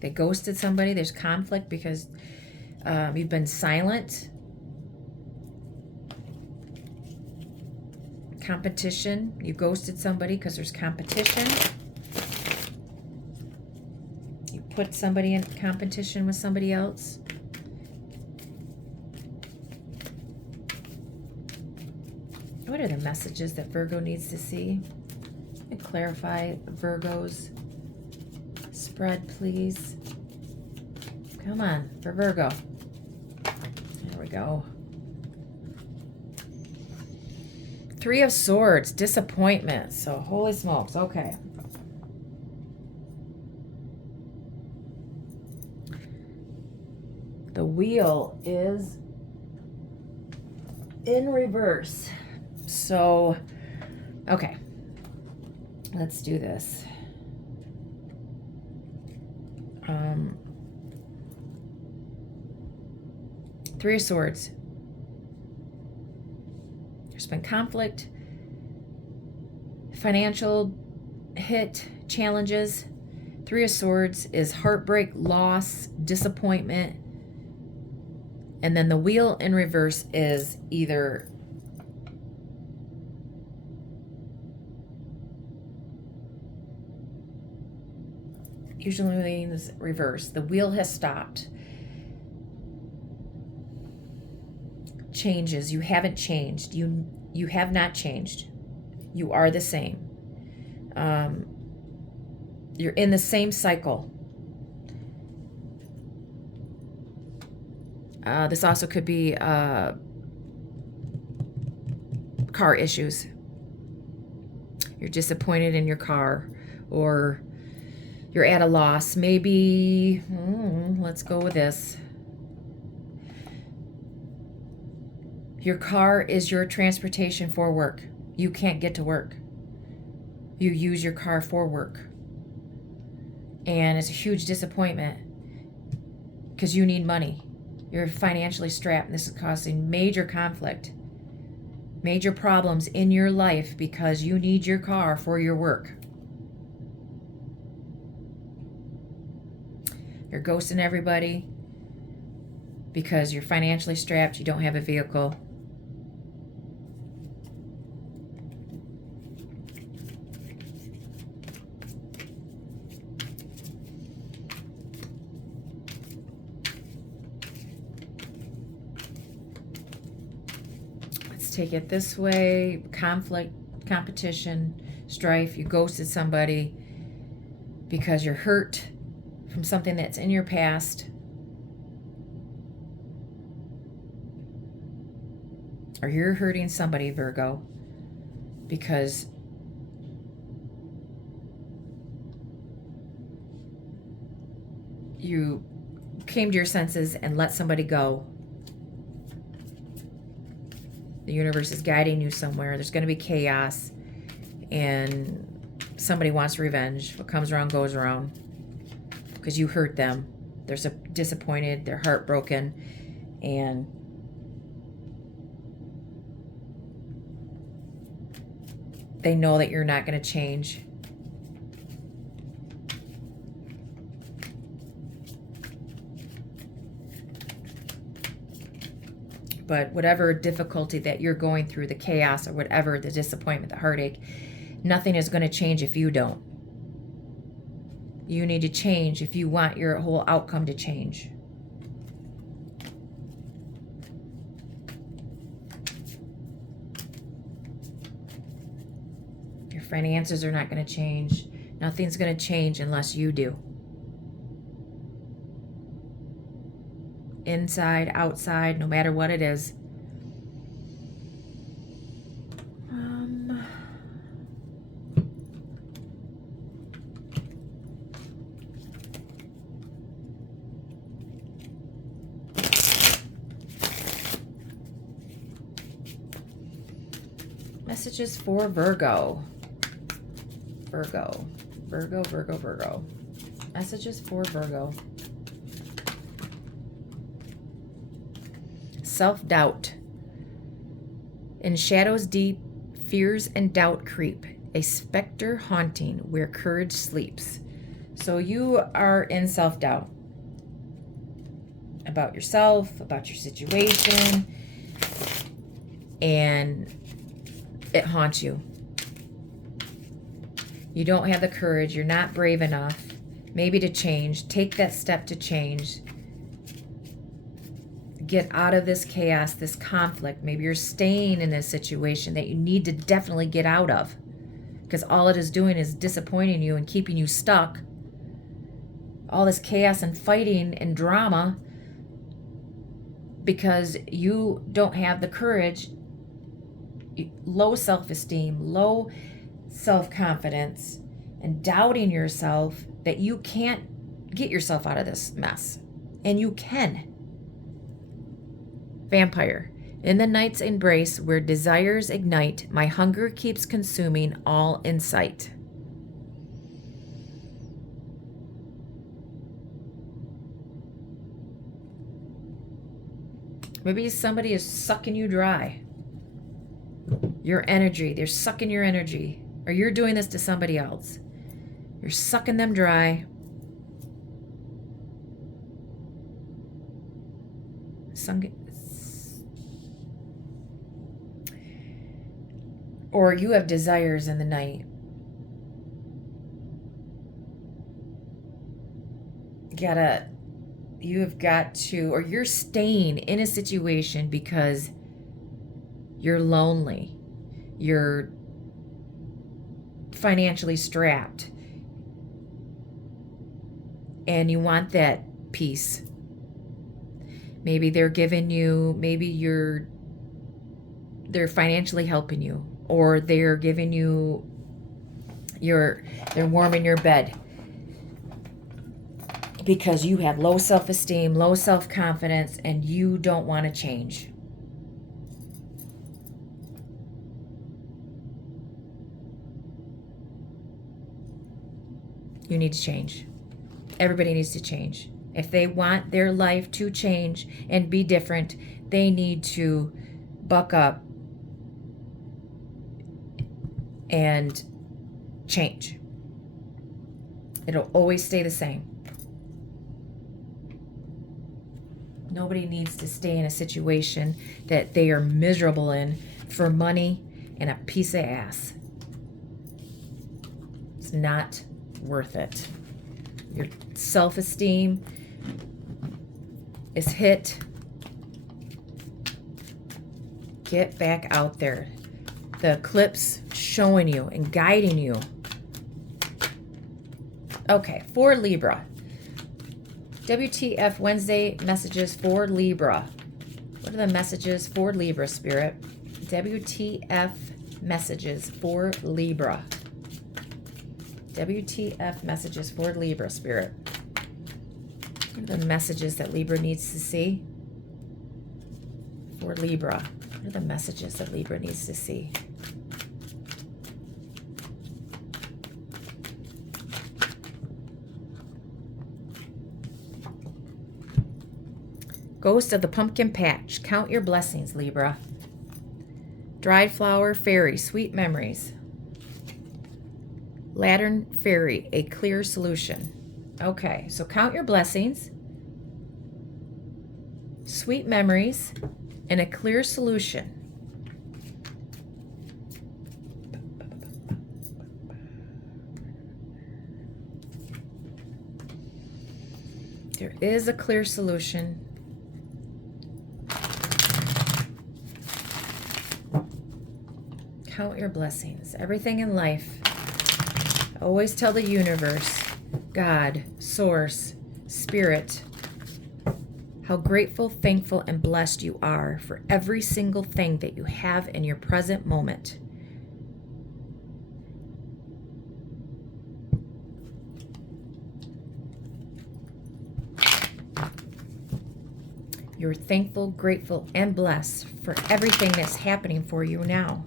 They ghosted somebody. There's conflict because you've been silent. Competition. You ghosted somebody because there's competition. You put somebody in competition with somebody else. What are the messages that Virgo needs to see? And clarify Virgo's spread, please. Come on, for Virgo. There we go. Three of Swords, disappointment. So, holy smokes. Okay. The wheel is in reverse. So, okay. Let's do this. Three of Swords. There's been conflict, financial hit, challenges. Three of Swords is heartbreak, loss, disappointment. And then the wheel in reverse is either usually means reverse. The wheel has stopped. Changes. You haven't changed. You have not changed. You are the same. You're in the same cycle. This also could be car issues. You're disappointed in your car, or you're at a loss. Maybe, let's go with this. Your car is your transportation for work. You can't get to work. You use your car for work. And it's a huge disappointment because you need money. You're financially strapped, and this is causing major conflict, major problems in your life because you need your car for your work. You're ghosting everybody because you're financially strapped, you don't have a vehicle. Take it this way. Conflict, competition, strife. You ghosted somebody because you're hurt from something that's in your past, or you're hurting somebody, Virgo, because you came to your senses and let somebody go. The universe is guiding you somewhere. There's going to be chaos, and somebody wants revenge. What comes around goes around, because you hurt them. They're so disappointed. They're heartbroken, and they know that you're not going to change. But whatever difficulty that you're going through, the chaos or whatever, the disappointment, the heartache, nothing is going to change if you don't. You need to change if you want your whole outcome to change. Your finances are not going to change. Nothing's going to change unless you do. Inside, outside, no matter what it is. Messages for Virgo. Virgo. Messages for Virgo. Self-doubt. In shadows deep, fears and doubt creep, a specter haunting where courage sleeps. So you are in self-doubt about yourself, about your situation, and it haunts you. You don't have the courage. You're not brave enough, maybe, to change. Take that step to change. Get out of this chaos, this conflict. Maybe you're staying in this situation that you need to definitely get out of, because all it is doing is disappointing you and keeping you stuck. All this chaos and fighting and drama because you don't have the courage, low self-esteem, low self-confidence, and doubting yourself that you can't get yourself out of this mess. And you can. Vampire. In the night's embrace where desires ignite, my hunger keeps consuming all in sight. Maybe somebody is sucking you dry. Your energy. They're sucking your energy. Or you're doing this to somebody else. You're sucking them dry. Or you have desires in the night. Or you're staying in a situation because you're lonely. You're financially strapped. And you want that peace. Maybe they're giving you, they're financially helping you, or they're giving you they're warming your bed because you have low self-esteem, low self-confidence, and you don't want to change. You need to change. Everybody needs to change. If they want their life to change and be different, they need to buck up and change. It'll always stay the same. Nobody needs to stay in a situation that they are miserable in for money and a piece of ass. It's not worth it. Your self-esteem is hit. Get back out there. The eclipse showing you and guiding you. Okay, for Libra. WTF Wednesday messages for Libra. What are the messages for Libra, Spirit? WTF messages for Libra. WTF messages for Libra, Spirit. What are the messages that Libra needs to see? For Libra. What are the messages that Libra needs to see? Ghost of the Pumpkin Patch. Count your blessings, Libra. Dried Flower Fairy. Sweet memories. Lantern Fairy. A clear solution. Okay, so count your blessings. Sweet memories. And a clear solution. There is a clear solution. Count your blessings. Everything in life. Always tell the universe, God, Source, Spirit, how grateful, thankful, and blessed you are for every single thing that you have in your present moment. You're thankful, grateful, and blessed for everything that's happening for you now.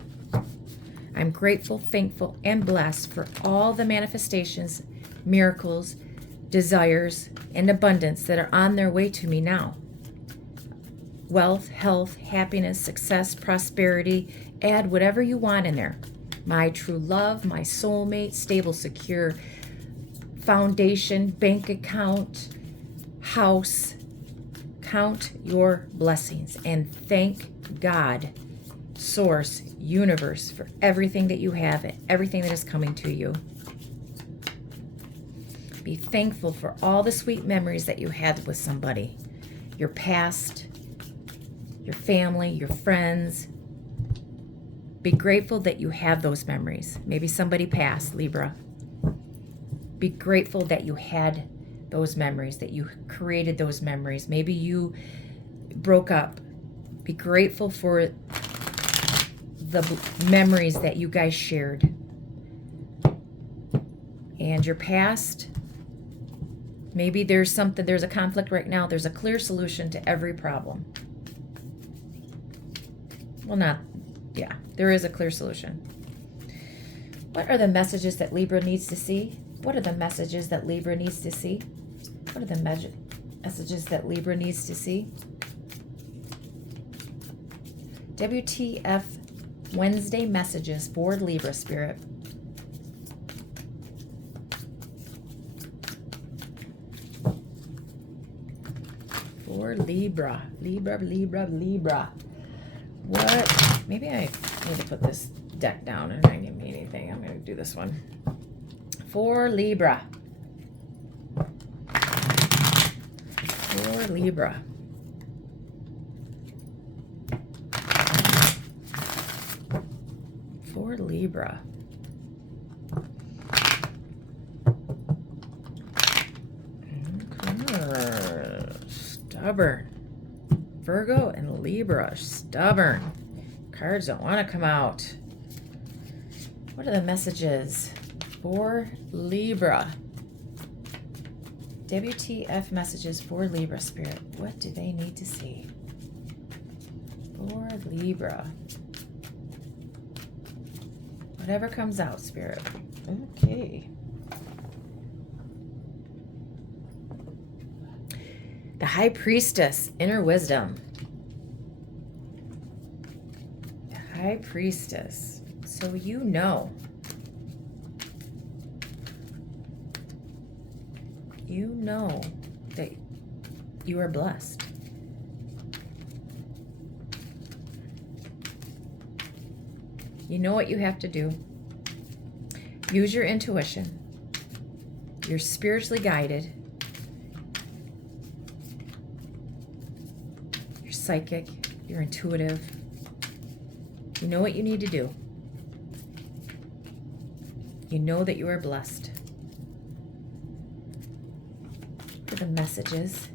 I'm grateful, thankful, and blessed for all the manifestations, miracles, desires, and abundance that are on their way to me now. Wealth, health, happiness, success, prosperity, add whatever you want in there. My true love, my soulmate, stable, secure foundation, bank account, house. Count your blessings and thank God, Source, Universe, for everything that you have and everything that is coming to you. Be thankful for all the sweet memories that you had with somebody, your past, your family, your friends. Be grateful that you have those memories. Maybe somebody passed, Libra. Be grateful that you had those memories, that you created those memories. Maybe you broke up. Be grateful for the memories that you guys shared. And your past, maybe there's a conflict right now. There's a clear solution to every problem. Well, there is a clear solution. What are the messages that Libra needs to see? What are the messages that Libra needs to see? What are the messages that Libra needs to see? WTF Wednesday messages for Libra, Spirit. For Libra. Libra. What? Maybe I need to put this deck down and not give me anything. I'm going to do this one. For Libra. For Libra. For Libra. Stubborn. Virgo and Libra. Stubborn. Cards don't want to come out. What are the messages for Libra? WTF messages for Libra, Spirit. What do they need to see? For Libra. Whatever comes out, Spirit. Okay. The High Priestess, Inner Wisdom. The High Priestess. So you know. You know that you are blessed. You know what you have to do. Use your intuition. You're spiritually guided. You're psychic. You're intuitive. You know what you need to do. You know that you are blessed. are the messages?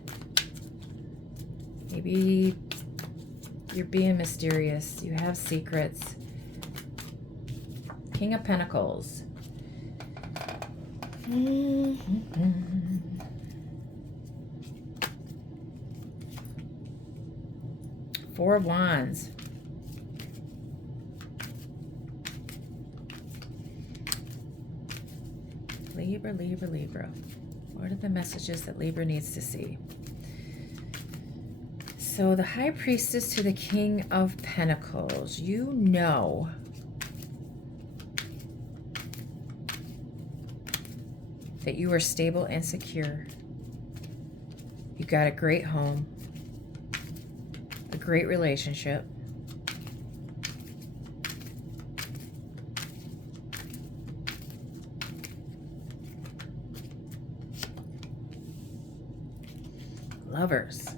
Maybe you're being mysterious. You have secrets. King of Pentacles. Four of Wands. Libra, Libra, Libra. What are the messages that Libra needs to see? So the High Priestess to the King of Pentacles. You know that you are stable and secure. You got a great home, a great relationship. Lovers.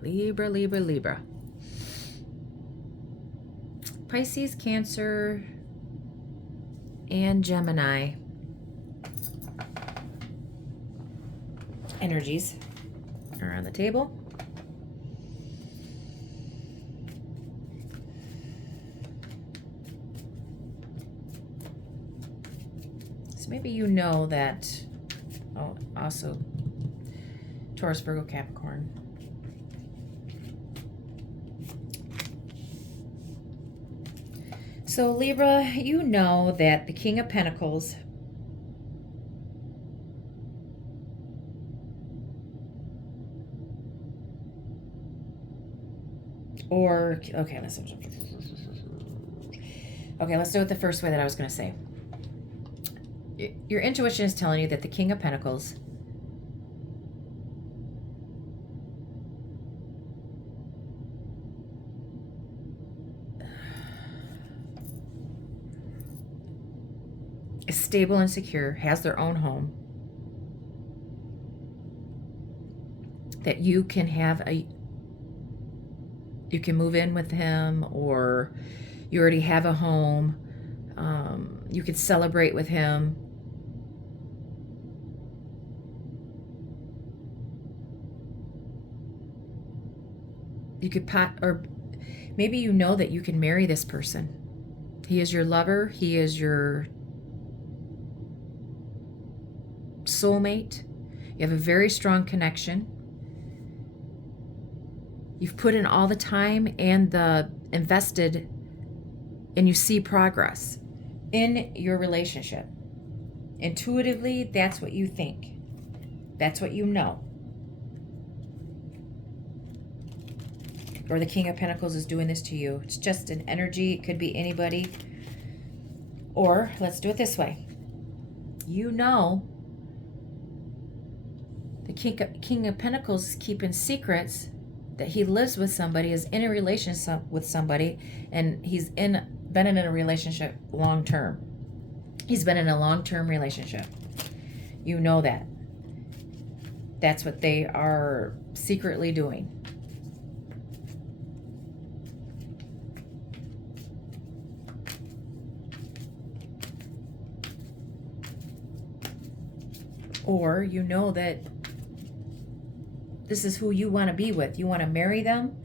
Libra, Libra, Libra. Pisces, Cancer, and Gemini. Energies are on the table. So maybe you know that, oh, also Taurus, Virgo, Capricorn. So Libra, you know that the King of Pentacles or, okay, let's do it the first way that I was going to say. Your intuition is telling you that the King of Pentacles is stable and secure, has their own home, that you can have you can move in with him, or you already have a home. You could celebrate with him. You could or maybe you know that you can marry this person. He is your lover. He is your soulmate. You have a very strong connection. You've put in all the time and the invested, and you see progress in your relationship. Intuitively, that's what you think. That's what you know. Or the King of Pentacles is doing this to you. It's just an energy. It could be anybody. Or let's do it this way. You know the King of Pentacles is keeping secrets, that he lives with somebody, is in a relationship with somebody, and he's been in a relationship long term. He's been in a long-term relationship. You know that. That's what they are secretly doing. Or you know that this is who you want to be with. You want to marry them.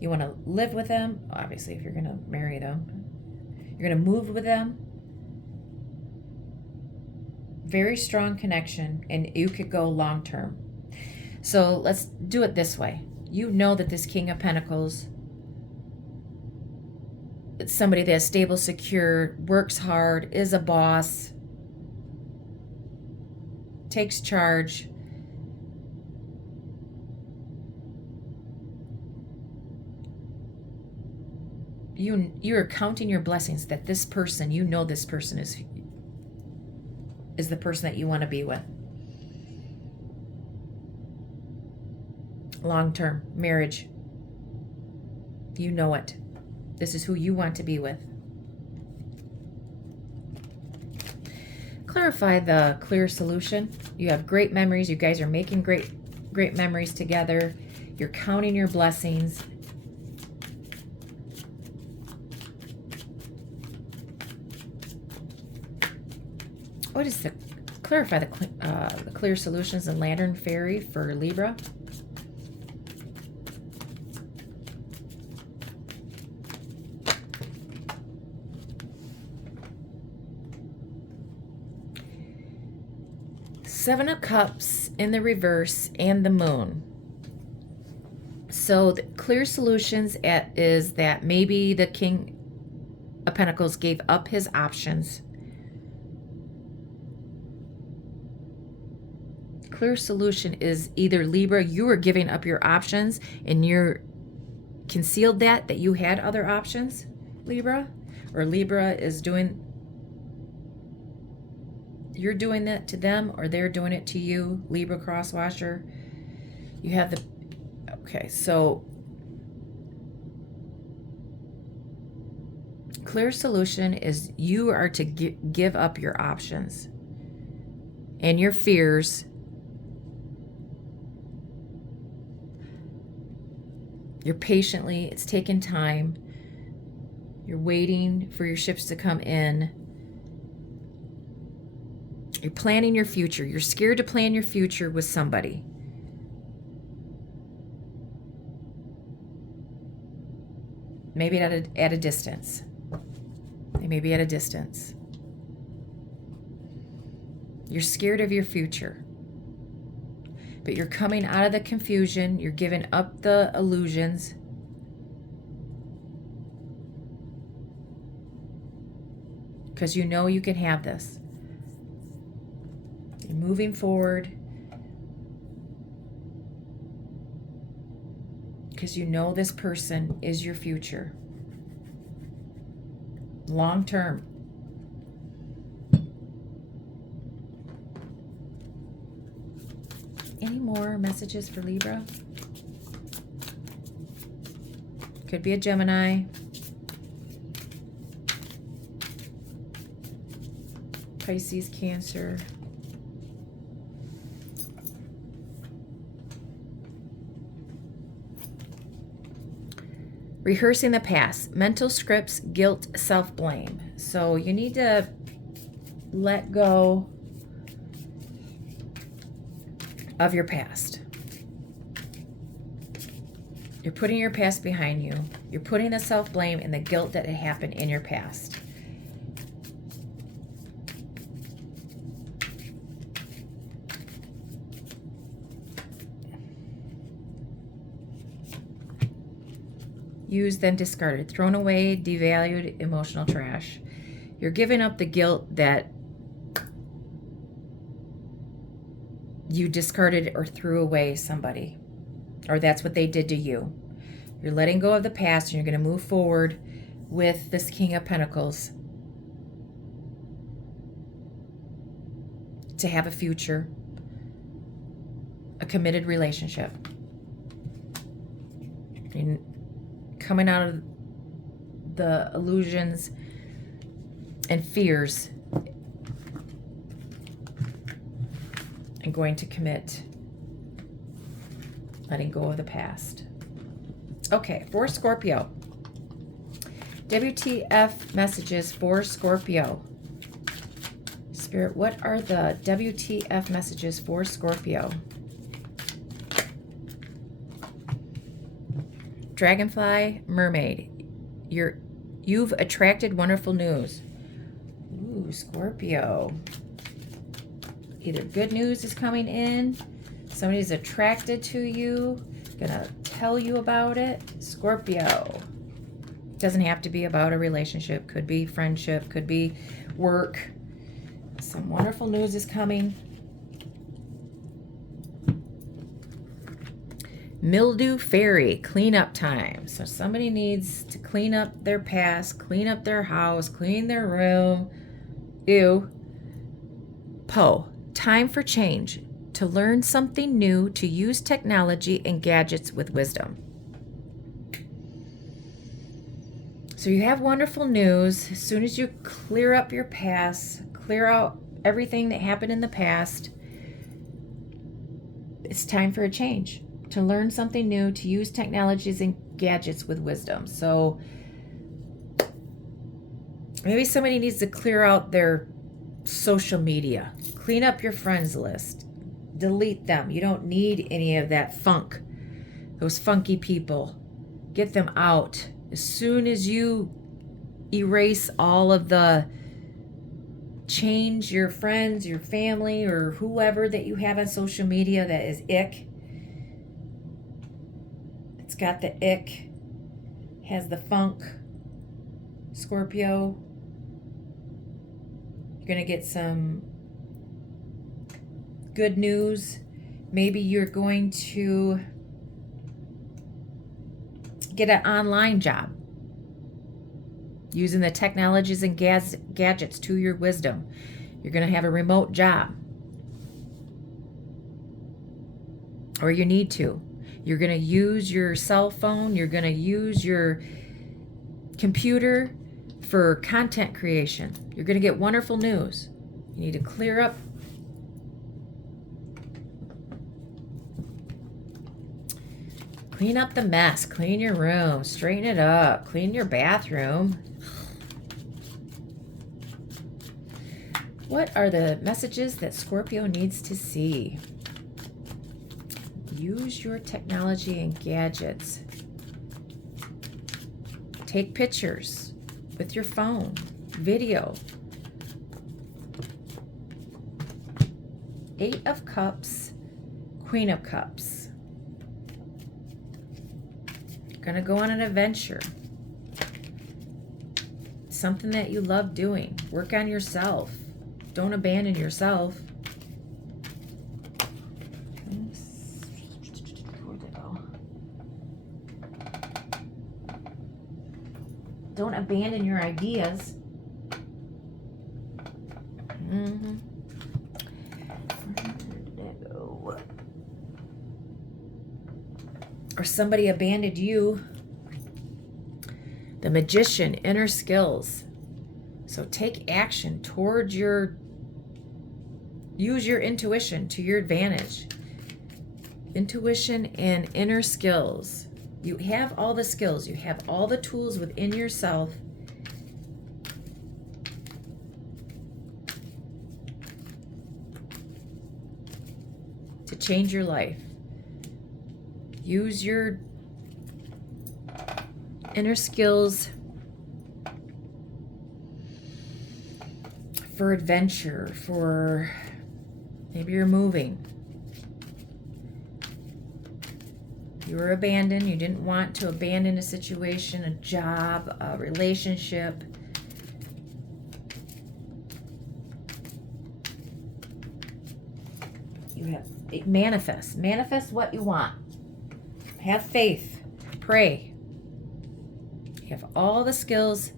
You want to live with them. Obviously, if you're going to marry them, you're going to move with them. Very strong connection, and you could go long term. So let's do it this way. You know that this King of Pentacles, it's somebody that's stable, secure, works hard, is a boss, takes charge. You're counting your blessings that this person, you know this person is the person that you want to be with. Long-term marriage. You know it. This is who you want to be with. Clarify the clear solution. You have great memories. You guys are making great memories together. You're counting your blessings. What is the clarify the clear solutions and lantern fairy for Libra. Seven of Cups in the reverse and the Moon. So the clear solutions is that maybe the King of Pentacles gave up his options. Clear solution is either Libra, you are giving up your options and you're concealed that you had other options, Libra, or Libra is doing, you're doing that to them or they're doing it to you, Libra crosswasher. You have the, okay, so clear solution is you are to give up your options and your fears. You're patiently, it's taken time. You're waiting for your ships to come in. You're planning your future. You're scared to plan your future with somebody. Maybe at a distance. They may be at a distance. You're scared of your future. But you're coming out of the confusion. You're giving up the illusions. Because you know you can have this. You're moving forward. Because you know this person is your future. Long term. Any more messages for Libra? Could be a Gemini. Pisces, Cancer. Rehearsing the past. Mental scripts, guilt, self-blame. So you need to let go of your past. You're putting your past behind you. You're putting the self-blame and the guilt that had happened in your past. Used, then discarded. Thrown away, devalued, emotional trash. You're giving up the guilt that you discarded or threw away somebody, or that's what they did to you. You're letting go of the past and you're going to move forward with this King of Pentacles to have a future, a committed relationship. And coming out of the illusions and fears and going to commit, letting go of the past. Okay, for Scorpio. WTF messages for Scorpio. Spirit, what are the WTF messages for Scorpio? Dragonfly, Mermaid. You've attracted wonderful news. Ooh, Scorpio. Either good news is coming in, somebody's attracted to you, gonna tell you about it. Scorpio. Doesn't have to be about a relationship, could be friendship, could be work. Some wonderful news is coming. Mildew Fairy, cleanup time. So somebody needs to clean up their past, clean up their house, clean their room. Ew. Poe. Time for change, to learn something new, to use technology and gadgets with wisdom. So you have wonderful news. As soon as you clear up your past, clear out everything that happened in the past, it's time for a change, to learn something new, to use technologies and gadgets with wisdom. So maybe somebody needs to clear out their social media. Clean up your friends list. Delete them. You don't need any of that funk. Those funky people. Get them out. As soon as you erase all of the change, your friends, your family, or whoever that you have on social media that is ick. It's got the ick. Has the funk. Scorpio. You're going to get some good news. Maybe you're going to get an online job using the technologies and gadgets to your wisdom. You're going to have a remote job, or you need to. You're going to use your cell phone. You're going to use your computer for content creation. You're going to get wonderful news. You need to clear up. Clean up the mess. Clean your room. Straighten it up. Clean your bathroom. What are the messages that Scorpio needs to see? Use your technology and gadgets. Take pictures with your phone, video. 8 of Cups, Queen of Cups. You're gonna go on an adventure. Something that you love doing. Work on yourself. Don't abandon yourself. Don't abandon your ideas. Or somebody abandoned you. The Magician, inner skills. So take action towards use your intuition to your advantage. Intuition and inner skills. You have all the skills. You have all the tools within yourself to change your life. Use your inner skills for adventure, for maybe you're moving. You were abandoned. You didn't want to abandon a situation, a job, a relationship. You have manifest. Manifest what you want. Have faith. Pray. You have all the skills.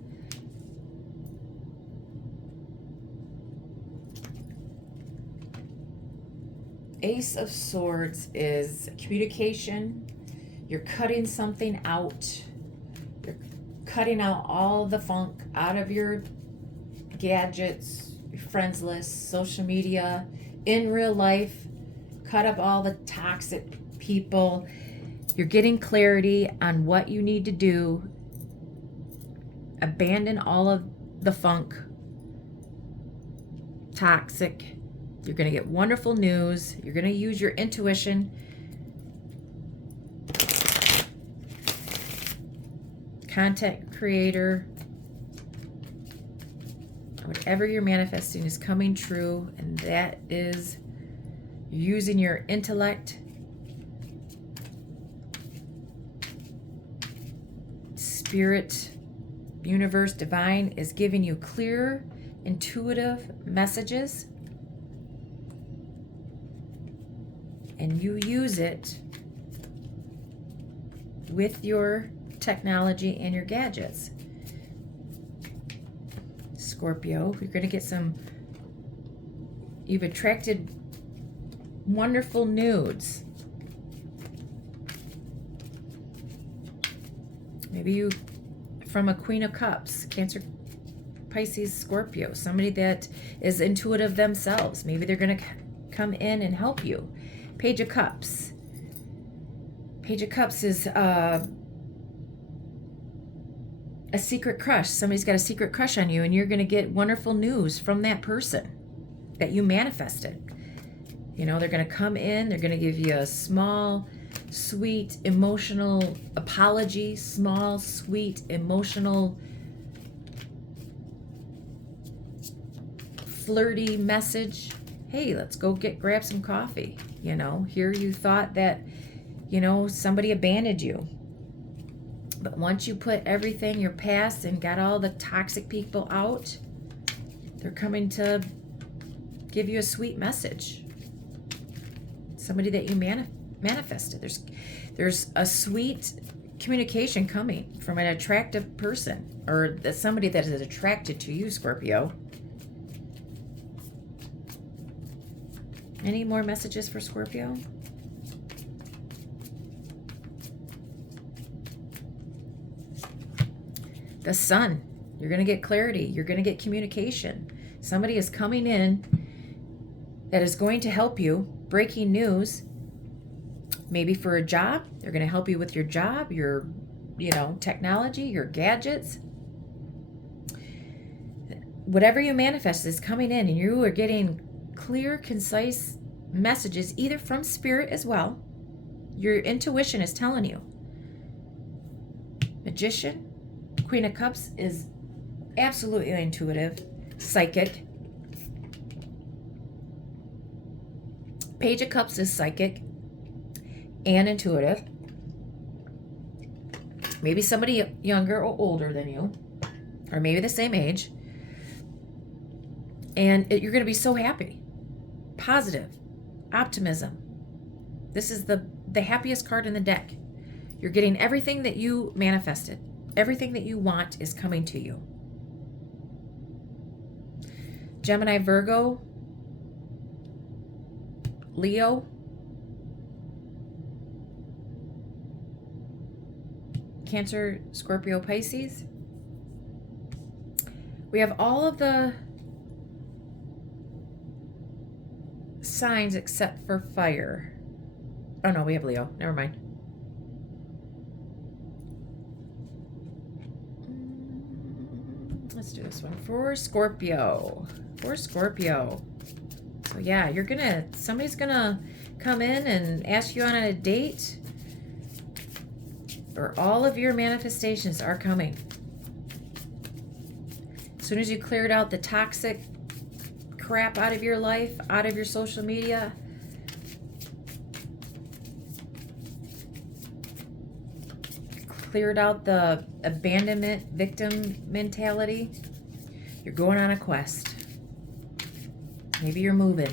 Ace of Swords is communication. You're cutting something out. You're cutting out all the funk out of your gadgets, your friends list, social media, in real life. Cut up all the toxic people. You're getting clarity on what you need to do. Abandon all of the funk, toxic. You're going to get wonderful news. You're going to use your intuition. Content creator. Whatever you're manifesting is coming true, and that is using your intellect. Spirit, universe, divine is giving you clear, intuitive messages. And you use it with your technology and your gadgets. Scorpio, you're going to get you've attracted wonderful nudes. Maybe you, from a Queen of Cups, Cancer, Pisces, Scorpio, somebody that is intuitive themselves. Maybe they're going to come in and help you. Page of Cups. Page of Cups is a secret crush. Somebody's got a secret crush on you, and you're going to get wonderful news from that person that you manifested. You know, they're going to come in, they're going to give you a small, sweet, emotional apology, small, sweet, emotional, flirty message. Hey, let's go grab some coffee. You know, here you thought that, you know, somebody abandoned you. But once you put everything, your past, and got all the toxic people out, they're coming to give you a sweet message. Somebody that you manifested. There's a sweet communication coming from an attractive person, or somebody that is attracted to you, Scorpio. Any more messages for Scorpio? The Sun. You're going to get clarity. You're going to get communication. Somebody is coming in that is going to help you. Breaking news. Maybe for a job. They're going to help you with your job, your, you know, technology, your gadgets. Whatever you manifest is coming in, and you are getting clear, concise messages, either from spirit as well. Your intuition is telling you. Magician. Queen of Cups is absolutely intuitive, psychic. Page of Cups is psychic and intuitive. Maybe somebody younger or older than you, or maybe the same age. And you're going to be so happy. Positive. Optimism. This is the happiest card in the deck. You're getting everything that you manifested. Everything that you want is coming to you. Gemini, Virgo, Leo, Cancer, Scorpio, Pisces. We have all of the signs except for fire. Oh no, we have Leo. Never mind. Let's do this one for Scorpio. For Scorpio. So yeah, somebody's gonna come in and ask you on a date, or all of your manifestations are coming. As soon as you cleared out the toxic crap out of your life, out of your social media, cleared out the abandonment victim mentality, you're going on a quest. Maybe you're moving.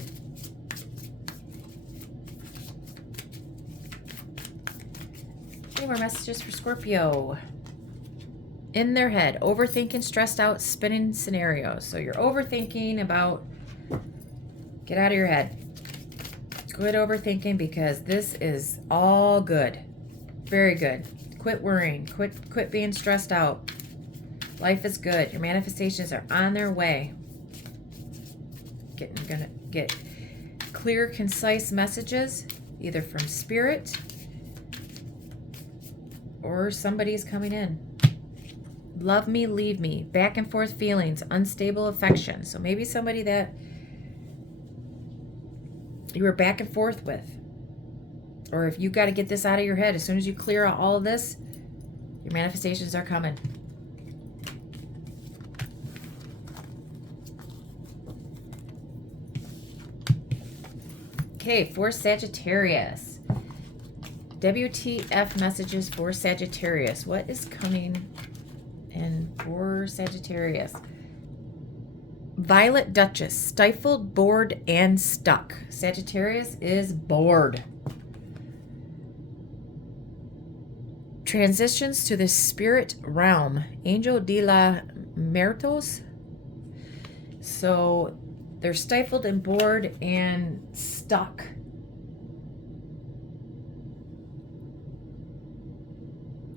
Any more messages for Scorpio? In their head, overthinking, stressed out, spinning scenarios. So you're overthinking about, get out of your head. Quit overthinking, because this is all good. Very good. Quit worrying. Quit being stressed out. Life is good. Your manifestations are on their way. Gonna get clear, concise messages, either from spirit or somebody's coming in. Love me, leave me. Back and forth feelings, unstable affection. So maybe somebody that you were back and forth with. Or if you got to get this out of your head, as soon as you clear out all of this, your manifestations are coming. Okay, for Sagittarius. WTF messages for Sagittarius. What is coming in for Sagittarius? Violet Duchess. Stifled, bored, and stuck. Sagittarius is bored. Transitions to the spirit realm. Angel de la Muertos. So they're stifled and bored and stuck.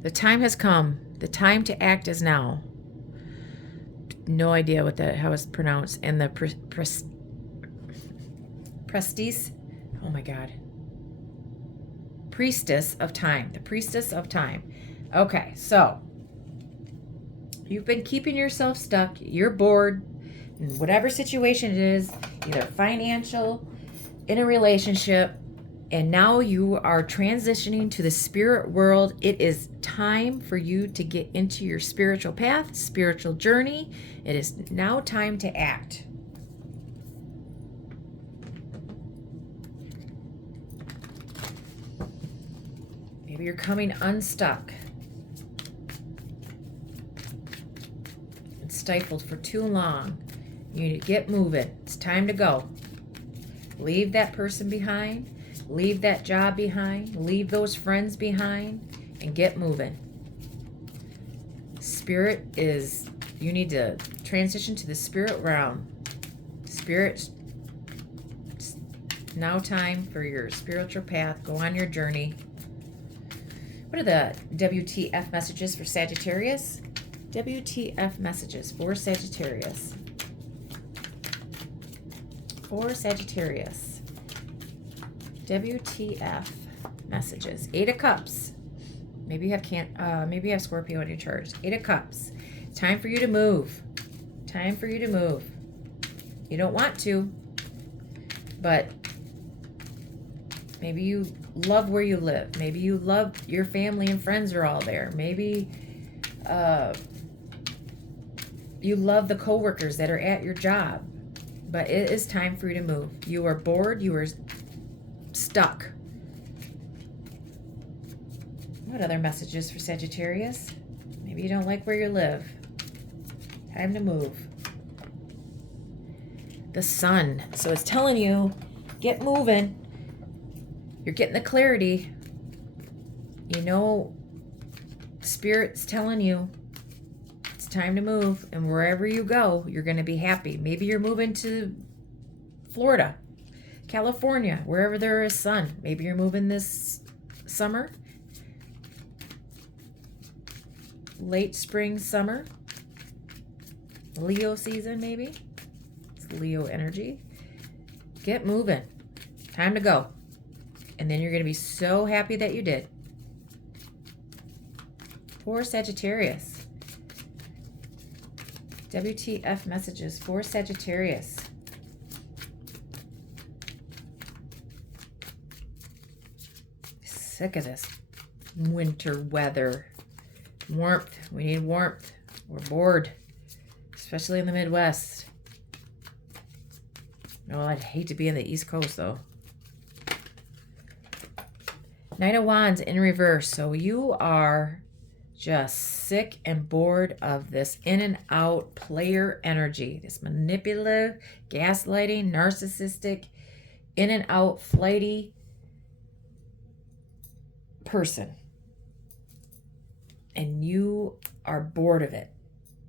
The time has come. The time to act is now. No idea how it's pronounced. And the Prestige. Oh my God. Priestess of time. The priestess of time. Okay, so You've been keeping yourself stuck. You're bored. In whatever situation it is, either financial, in a relationship, and now you are transitioning to the spirit world. It is time for you to get into your spiritual path, spiritual journey. It is now time to act. Maybe you're coming unstuck and stifled for too long. You need to get moving. It's time to go. Leave that person behind. Leave that job behind. Leave those friends behind and get moving. Spirit is, you need to transition to the spirit realm. Spirit, it's now time for your spiritual path. Go on your journey. What are the WTF messages for Sagittarius? WTF messages for Sagittarius. For Sagittarius. WTF messages. 8 of Cups. Maybe you have Scorpio on your chart. 8 of Cups. It's time for you to move. Time for you to move. You don't want to, but maybe you love where you live. Maybe you love your family and friends are all there. Maybe you love the coworkers that are at your job. But it is time for you to move. You are bored. You are stuck. What other messages for Sagittarius? Maybe you don't like where you live. Time to move. The Sun. So it's telling you, get moving. You're getting the clarity. You know, Spirit's telling you it's time to move. And wherever you go, you're going to be happy. Maybe you're moving to Florida, California, wherever there is sun. Maybe you're moving this summer. Late spring, summer. Leo season, maybe. It's Leo energy. Get moving. Time to go. And then you're going to be so happy that you did. For Sagittarius. WTF messages for Sagittarius. Sick of this winter weather. Warmth. We need warmth. We're bored. Especially in the Midwest. Oh, I'd hate to be in the East Coast, though. Knight of Wands in reverse. So you are just sick and bored of this in and out player energy. This manipulative, gaslighting, narcissistic, in and out, flighty person. And you are bored of it.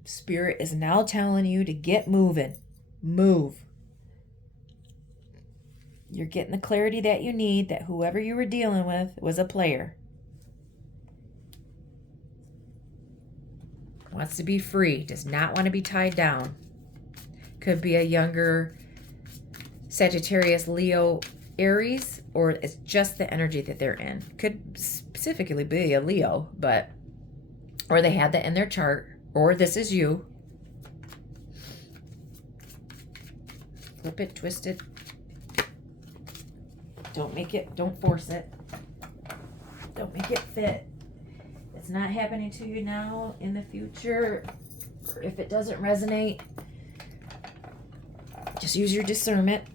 Spirit is now telling you to get moving. Move. You're getting the clarity that you need, that whoever you were dealing with was a player. Wants to be free. Does not want to be tied down. Could be a younger Sagittarius, Leo, Aries, or it's just the energy that they're in. Could specifically be a Leo, but, or they had that in their chart, or this is you. Flip it, twist it. Don't make it, don't force it. Don't make it fit. It's not happening to you now. In the future, if it doesn't resonate, just use your discernment.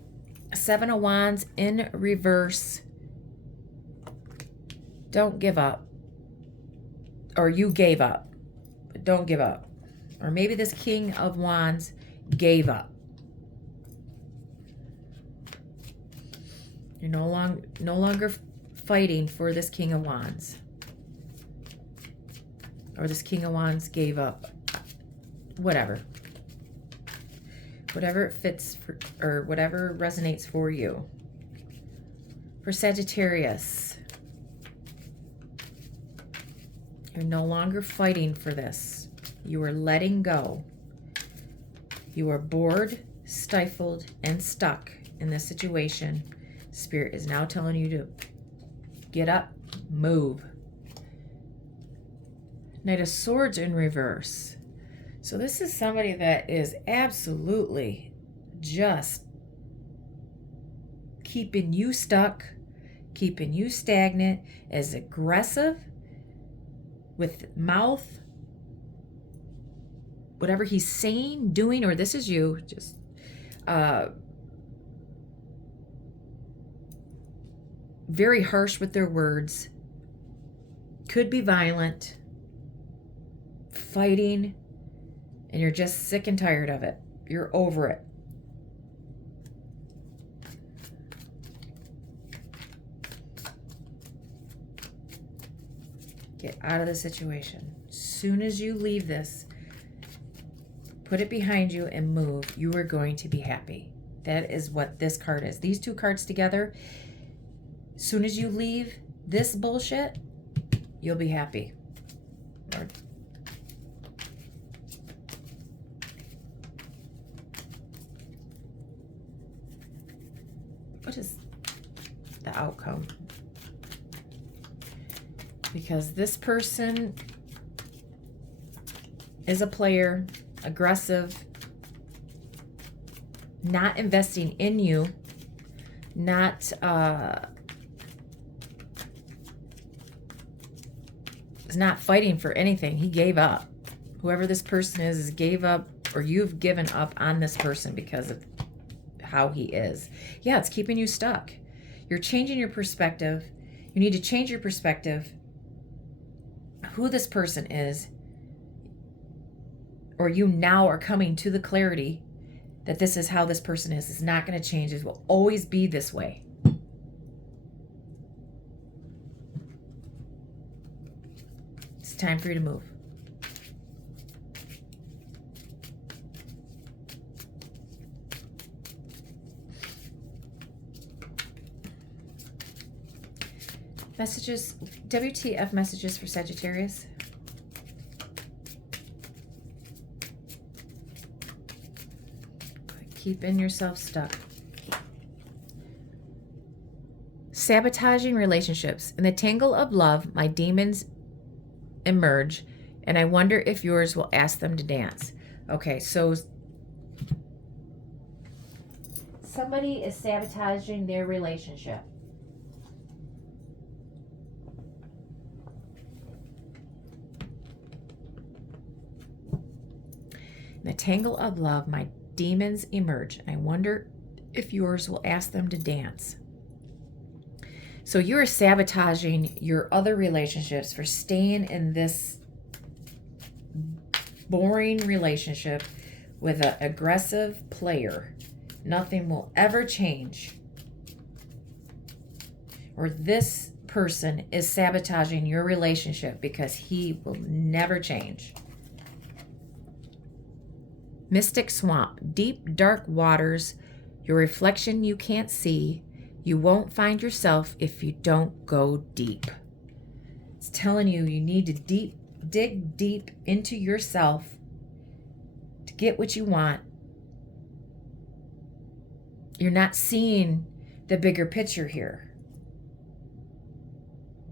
7 of Wands in reverse. Don't give up. Or you gave up. But don't give up. Or maybe this King of Wands gave up. You're no longer fighting for this King of Wands. Or this King of Wands gave up. Whatever. Whatever it fits for, or whatever resonates for you. For Sagittarius, you're no longer fighting for this. You are letting go. You are bored, stifled, and stuck in this situation. Spirit is now telling you to get up, move. Knight of Swords in reverse. So this is somebody that is absolutely just keeping you stuck, keeping you stagnant, is aggressive with mouth, whatever he's saying, doing, or this is you, just very harsh with their words, could be violent, fighting, and you're just sick and tired of it. You're over it. Get out of the situation. As soon as you leave this, put it behind you and move, you are going to be happy. That is what this card is. These two cards together, as soon as you leave this bullshit, you'll be happy. Lord. What is the outcome? Because this person is a player, aggressive, not investing in you, not is not fighting for anything. He gave up. Whoever this person is gave up, or you've given up on this person because of how he is. Yeah, it's keeping you stuck. You're changing your perspective. You need to change your perspective. Who this person is, or you now are coming to the clarity that this is how this person is. It's not going to change. It will always be this way. It's time for you to move. Messages, WTF messages for Sagittarius. Keeping yourself stuck. Sabotaging relationships. In the tangle of love, my demons emerge, and I wonder if yours will ask them to dance. Okay, so somebody is sabotaging their relationship. In the tangle of love, my demons emerge. I wonder if yours will ask them to dance. So you're sabotaging your other relationships for staying in this boring relationship with an aggressive player. Nothing will ever change. Or this person is sabotaging your relationship because he will never change. Mystic swamp, deep, dark waters, your reflection you can't see. You won't find yourself if you don't go deep. It's telling you you need to dig deep into yourself to get what you want. You're not seeing the bigger picture here.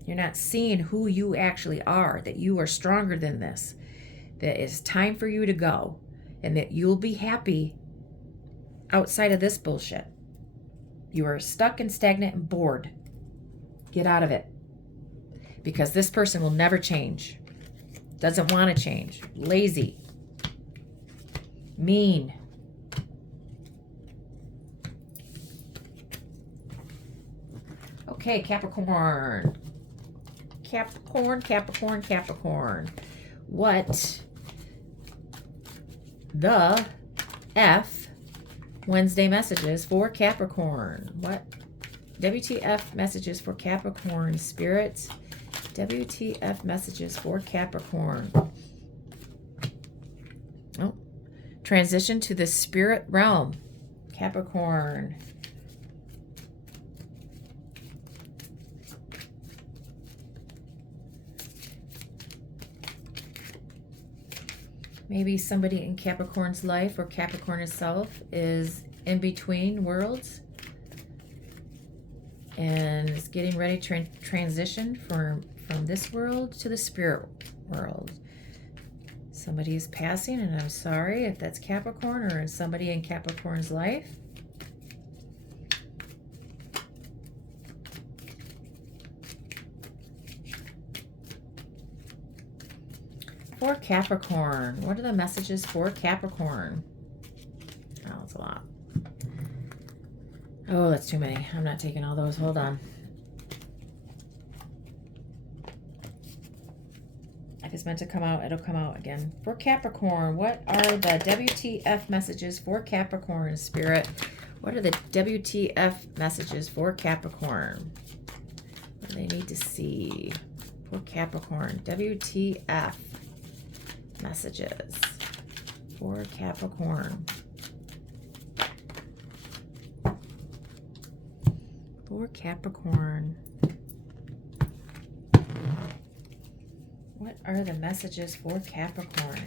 You're not seeing who you actually are, that you are stronger than this, that it's time for you to go. And that you'll be happy outside of this bullshit. You are stuck and stagnant and bored. Get out of it. Because this person will never change. Doesn't want to change. Lazy. Mean. Okay, Capricorn. Capricorn. What the F Wednesday messages for Capricorn? What WTF messages for Capricorn, Spirit? WTF messages for Capricorn. Oh, transition to the spirit realm. Capricorn. Maybe somebody in Capricorn's life or Capricorn itself is in between worlds and is getting ready to transition from this world to the spirit world. Somebody is passing, and I'm sorry if that's Capricorn or somebody in Capricorn's life. For Capricorn, what are the messages for Capricorn? Oh, that's a lot. Oh, that's too many. I'm not taking all those. Hold on. If it's meant to come out, it'll come out again. For Capricorn, what are the WTF messages for Capricorn, Spirit? What are the WTF messages for Capricorn? What do they need to see for Capricorn? WTF messages for Capricorn. For Capricorn. What are the messages for Capricorn?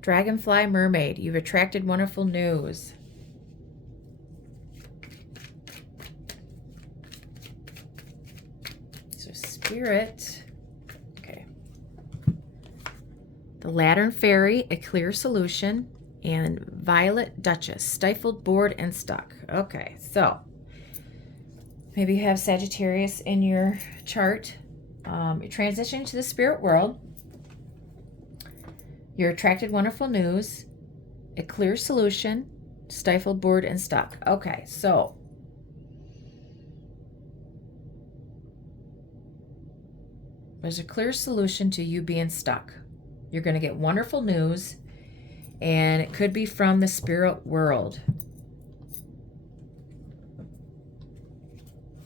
Dragonfly Mermaid, you've attracted wonderful news. So Spirit, okay. The Lantern Fairy, a clear solution, and Violet Duchess, stifled, bored, and stuck. Okay, so maybe you have Sagittarius in your chart. You're transitioning to the spirit world. You're attracted wonderful news, a clear solution, stifled, bored, and stuck. Okay, so there's a clear solution to you being stuck. You're going to get wonderful news, and it could be from the spirit world.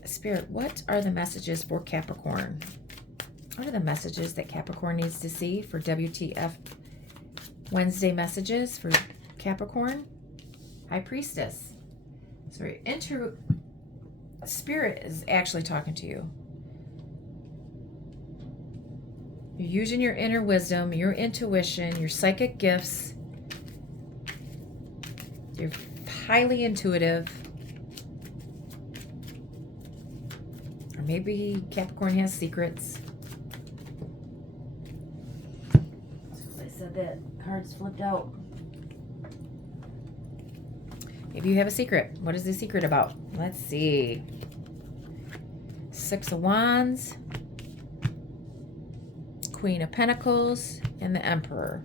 Spirit, what are the messages for Capricorn? What are the messages that Capricorn needs to see for WTF Wednesday messages for Capricorn? High Priestess. So Spirit is actually talking to you. You're using your inner wisdom, your intuition, your psychic gifts. You're highly intuitive. Or maybe Capricorn has secrets. I said that cards flipped out. Maybe you have a secret. What is the secret about? Let's see. Six of Wands, Queen of Pentacles, and the Emperor.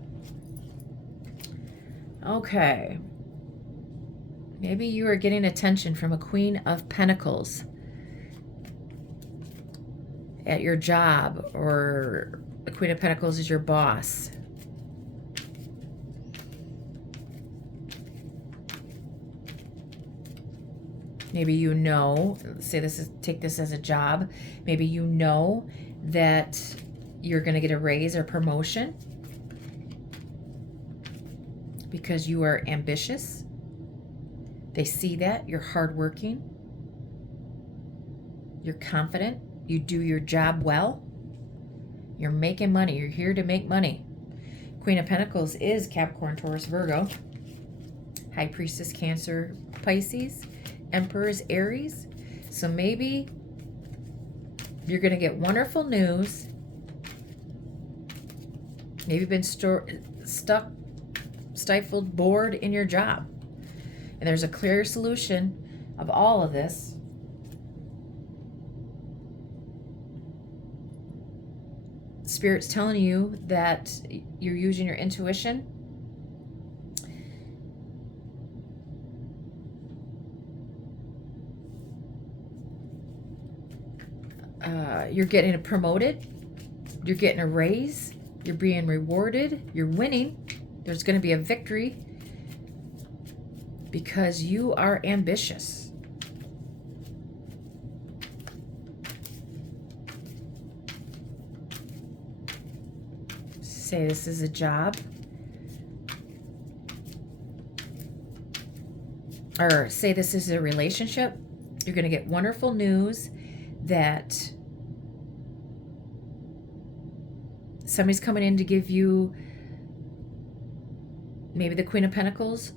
Okay. Maybe you are getting attention from a Queen of Pentacles at your job, or the Queen of Pentacles is your boss. Maybe you know, take this as a job. Maybe you know that you're going to get a raise or promotion because you are ambitious. They see that you're hardworking. You're confident. You do your job well. You're making money. You're here to make money. Queen of Pentacles is Capricorn, Taurus, Virgo. High Priestess, Cancer, Pisces. Emperor is Aries. So maybe you're going to get wonderful news. Maybe you've been stuck, stifled, bored in your job. And there's a clear solution of all of this. Spirit's telling you that you're using your intuition. You're getting promoted. You're getting a raise. You're being rewarded. You're winning. There's going to be a victory because you are ambitious. Say this is a job. Or say this is a relationship. You're going to get wonderful news that somebody's coming in to give you maybe the Queen of Pentacles,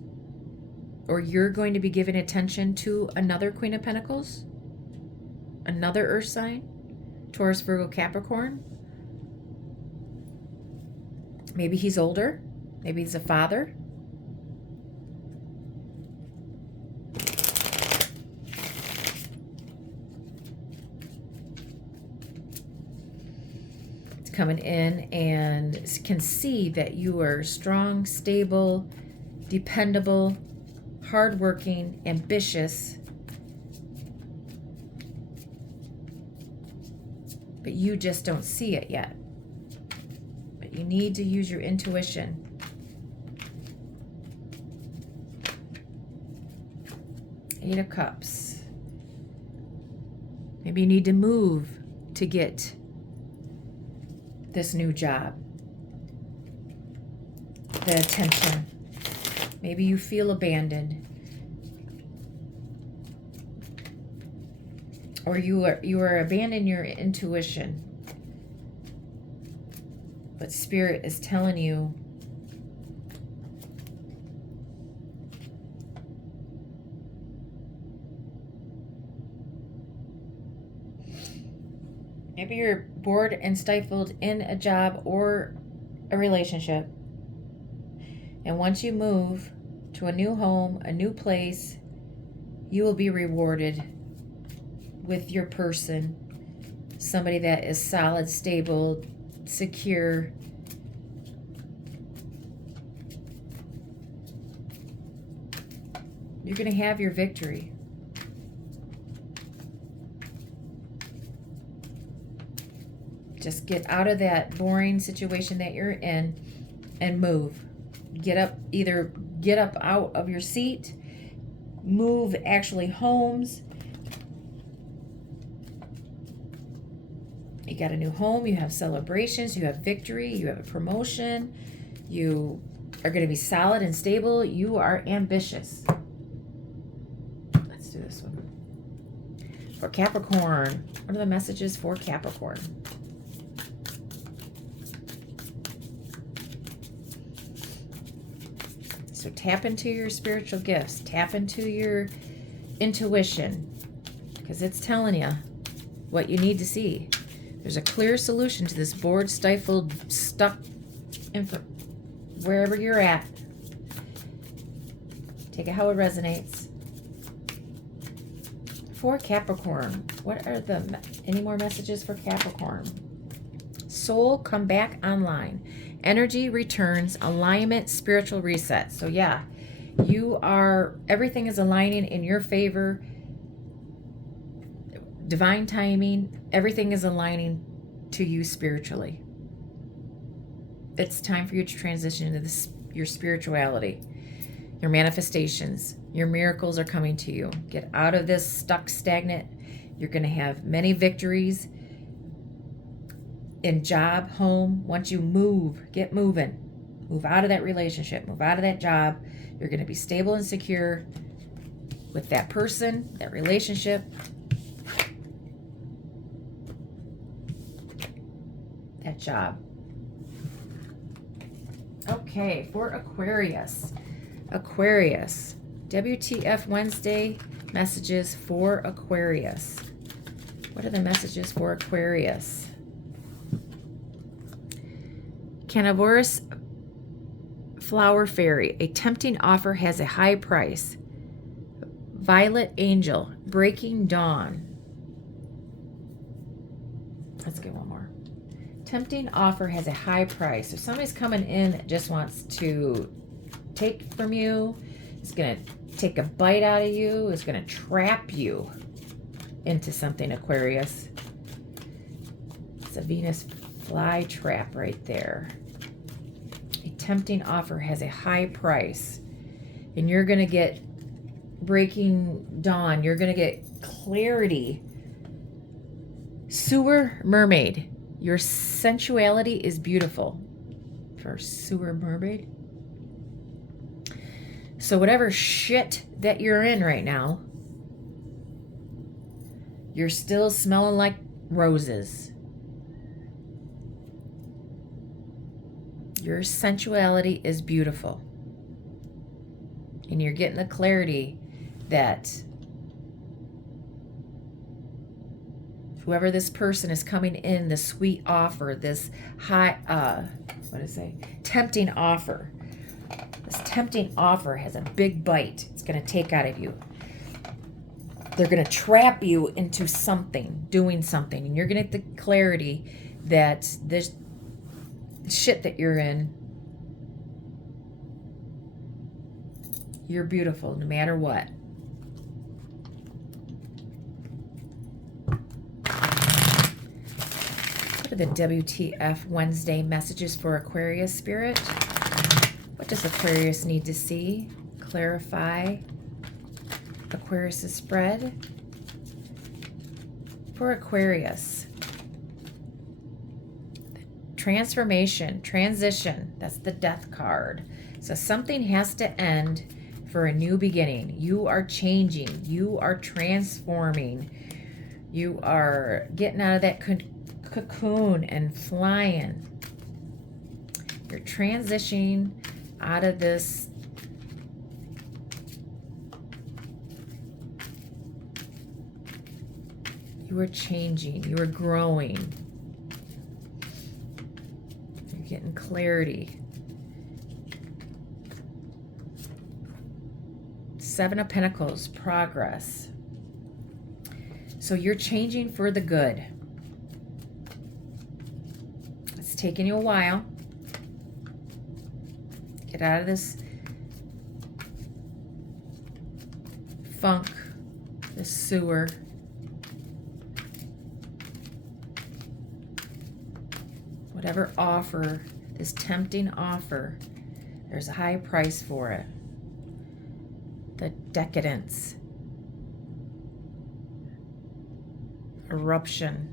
or you're going to be giving attention to another Queen of Pentacles, another earth sign, Taurus, Virgo, Capricorn. Maybe he's older. Maybe he's a father. It's coming in and can see that you are strong, stable, dependable, hardworking, ambitious. But you just don't see it yet. But you need to use your intuition. Eight of Cups. Maybe you need to move to get this new job. The attention. Maybe you feel abandoned. Or you are abandoning your intuition. But Spirit is telling you maybe you're bored and stifled in a job or a relationship. And once you move to a new home, a new place, you will be rewarded with your person, somebody that is solid, stable, secure. You're going to have your victory. Just get out of that boring situation that you're in and move. Get up, either get up out of your seat, move actually homes. You got a new home, you have celebrations, you have victory, you have a promotion, you are going to be solid and stable, you are ambitious. Let's do this one. For Capricorn, what are the messages for Capricorn? So tap into your spiritual gifts, tap into your intuition, because it's telling you what you need to see. There's a clear solution to this bored, stifled, stuck, wherever you're at. Take it how it resonates. For Capricorn, what are any more messages for Capricorn? Soul, come back online. Energy returns, alignment, spiritual reset. So yeah, everything is aligning in your favor. Divine timing, everything is aligning to you spiritually. It's time for you to transition into your spirituality, your manifestations, your miracles are coming to you. Get out of this stuck, stagnant. You're going to have many victories in job, home. Once you move, get moving. Move out of that relationship, move out of that job. You're going to be stable and secure with that person, that relationship. That job. Okay, for Aquarius. Aquarius. WTF Wednesday messages for Aquarius. What are the messages for Aquarius? Carnivorous Flower Fairy. A tempting offer has a high price. Violet Angel. Breaking Dawn. Let's get one more. Tempting offer has a high price. So somebody's coming in that just wants to take from you. It's going to take a bite out of you. It's going to trap you into something, Aquarius. It's a Venus flytrap right there. A tempting offer has a high price. And you're going to get breaking dawn. You're going to get clarity. Sewer mermaid. Your sensuality is beautiful. For sewer mermaid. So whatever shit that you're in right now, you're still smelling like roses. Your sensuality is beautiful. And you're getting the clarity that whoever this person is coming in, the sweet offer, this high, what did I say? Tempting offer. This tempting offer has a big bite it's going to take out of you. They're going to trap you into something, doing something, and you're going to get the clarity that this shit that you're in, you're beautiful no matter what. What are the WTF Wednesday messages for Aquarius spirit? What does Aquarius need to see? Clarify Aquarius' spread. For Aquarius, transformation, transition, that's the death card. So something has to end for a new beginning. You are changing. You are transforming. You are getting out of that cocoon and flying. You're transitioning out of this you are changing, you are growing, you're getting clarity. Seven of Pentacles, progress. So you're changing for the good. It's taking you a while. Get out of this funk, this sewer. Whatever offer, this tempting offer, there's a high price for it. The decadence, eruption.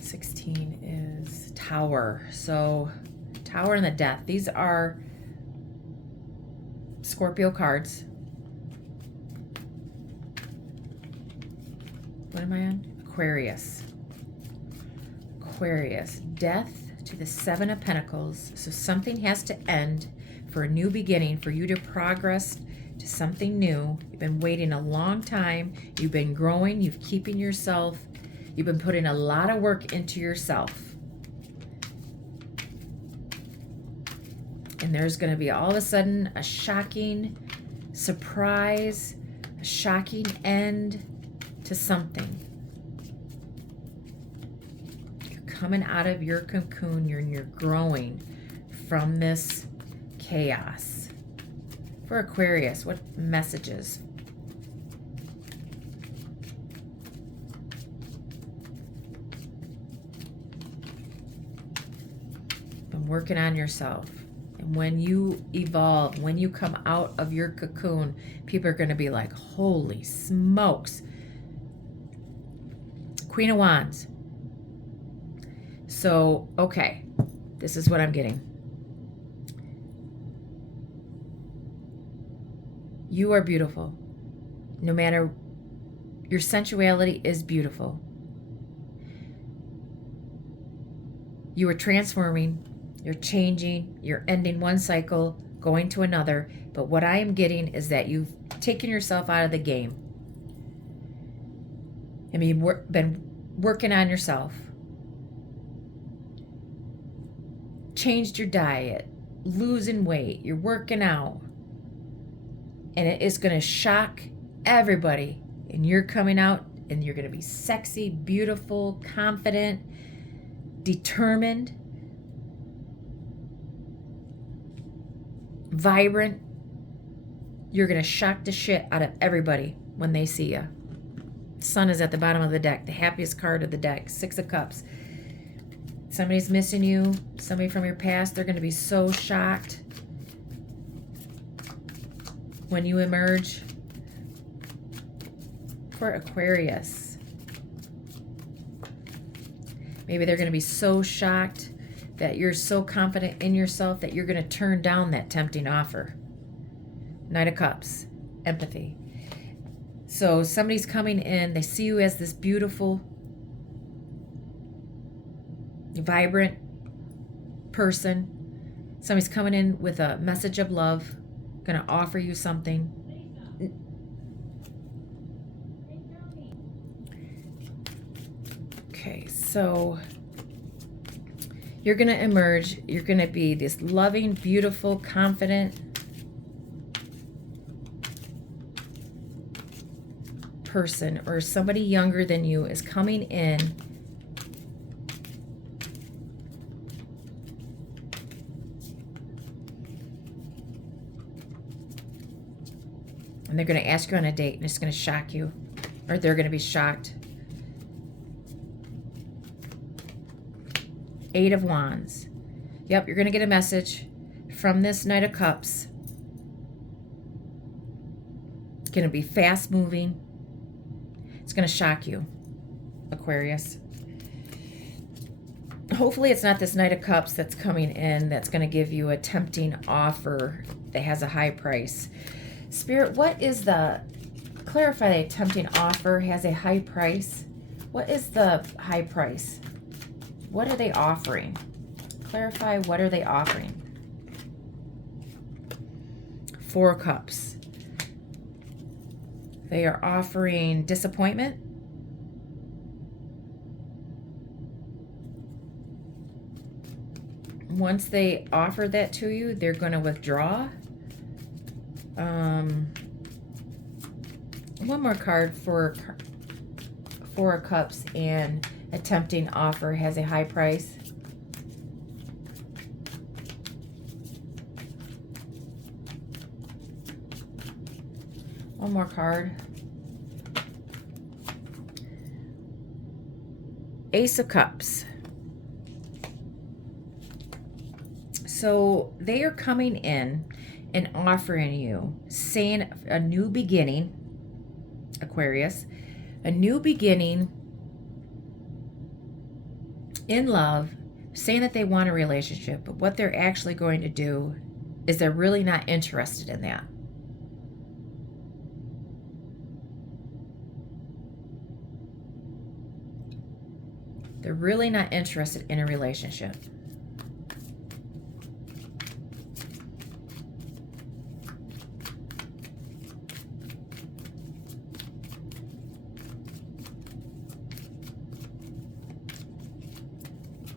16 is Tower. So Tower and the Death. These are Scorpio cards. What am I on? Aquarius. Aquarius. Death to the Seven of Pentacles. So something has to end for a new beginning, for you to progress to something new. You've been waiting a long time. You've been growing. You've keeping yourself. You've been putting a lot of work into yourself. And there's going to be all of a sudden a shocking surprise, a shocking end to something. You're coming out of your cocoon. You're growing from this chaos. For Aquarius, what messages? Been working on yourself. And when you evolve, when you come out of your cocoon, people are going to be like, holy smokes. Queen of Wands. So, okay, this is what I'm getting. You are beautiful. No matter, your sensuality is beautiful. You are transforming, you're changing, you're ending one cycle, going to another. But what I am getting is that you've taken yourself out of the game. I mean, you've been working on yourself. Changed your diet, losing weight, you're working out. And it is going to shock everybody. And you're coming out and you're going to be sexy, beautiful, confident, determined, vibrant. You're going to shock the shit out of everybody when they see you. Sun is at the bottom of the deck, the happiest card of the deck, Six of Cups. Somebody's missing you, somebody from your past. They're going to be so shocked when you emerge. For Aquarius, maybe they're going to be so shocked that you're so confident in yourself that you're going to turn down that tempting offer. Knight of Cups, empathy. So somebody's coming in, they see you as this beautiful, vibrant person. Somebody's coming in with a message of love, going to offer you something. Okay, so You're going to emerge. You're going to be this loving, beautiful, confident person, or somebody younger than you is coming in and they're going to ask you on a date, and it's going to shock you, or they're going to be shocked. 8 of Wands. Yep, you're going to get a message from this Knight of Cups. It's going to be fast moving. It's going to shock you, Aquarius. Hopefully it's not this Knight of Cups that's coming in that's going to give you a tempting offer that has a high price. Spirit, what is the, clarify the tempting offer has a high price. What is the high price? What are they offering? Clarify, what are they offering? 4 of Cups. They are offering disappointment. Once they offer that to you, they're going to withdraw. One more card for 4 of Cups and a tempting offer has a high price. One more card. Ace of Cups. So they are coming in and offering you, saying a new beginning, Aquarius, a new beginning in love, saying that they want a relationship, but what they're actually going to do is they're really not interested in that. They're really not interested in a relationship.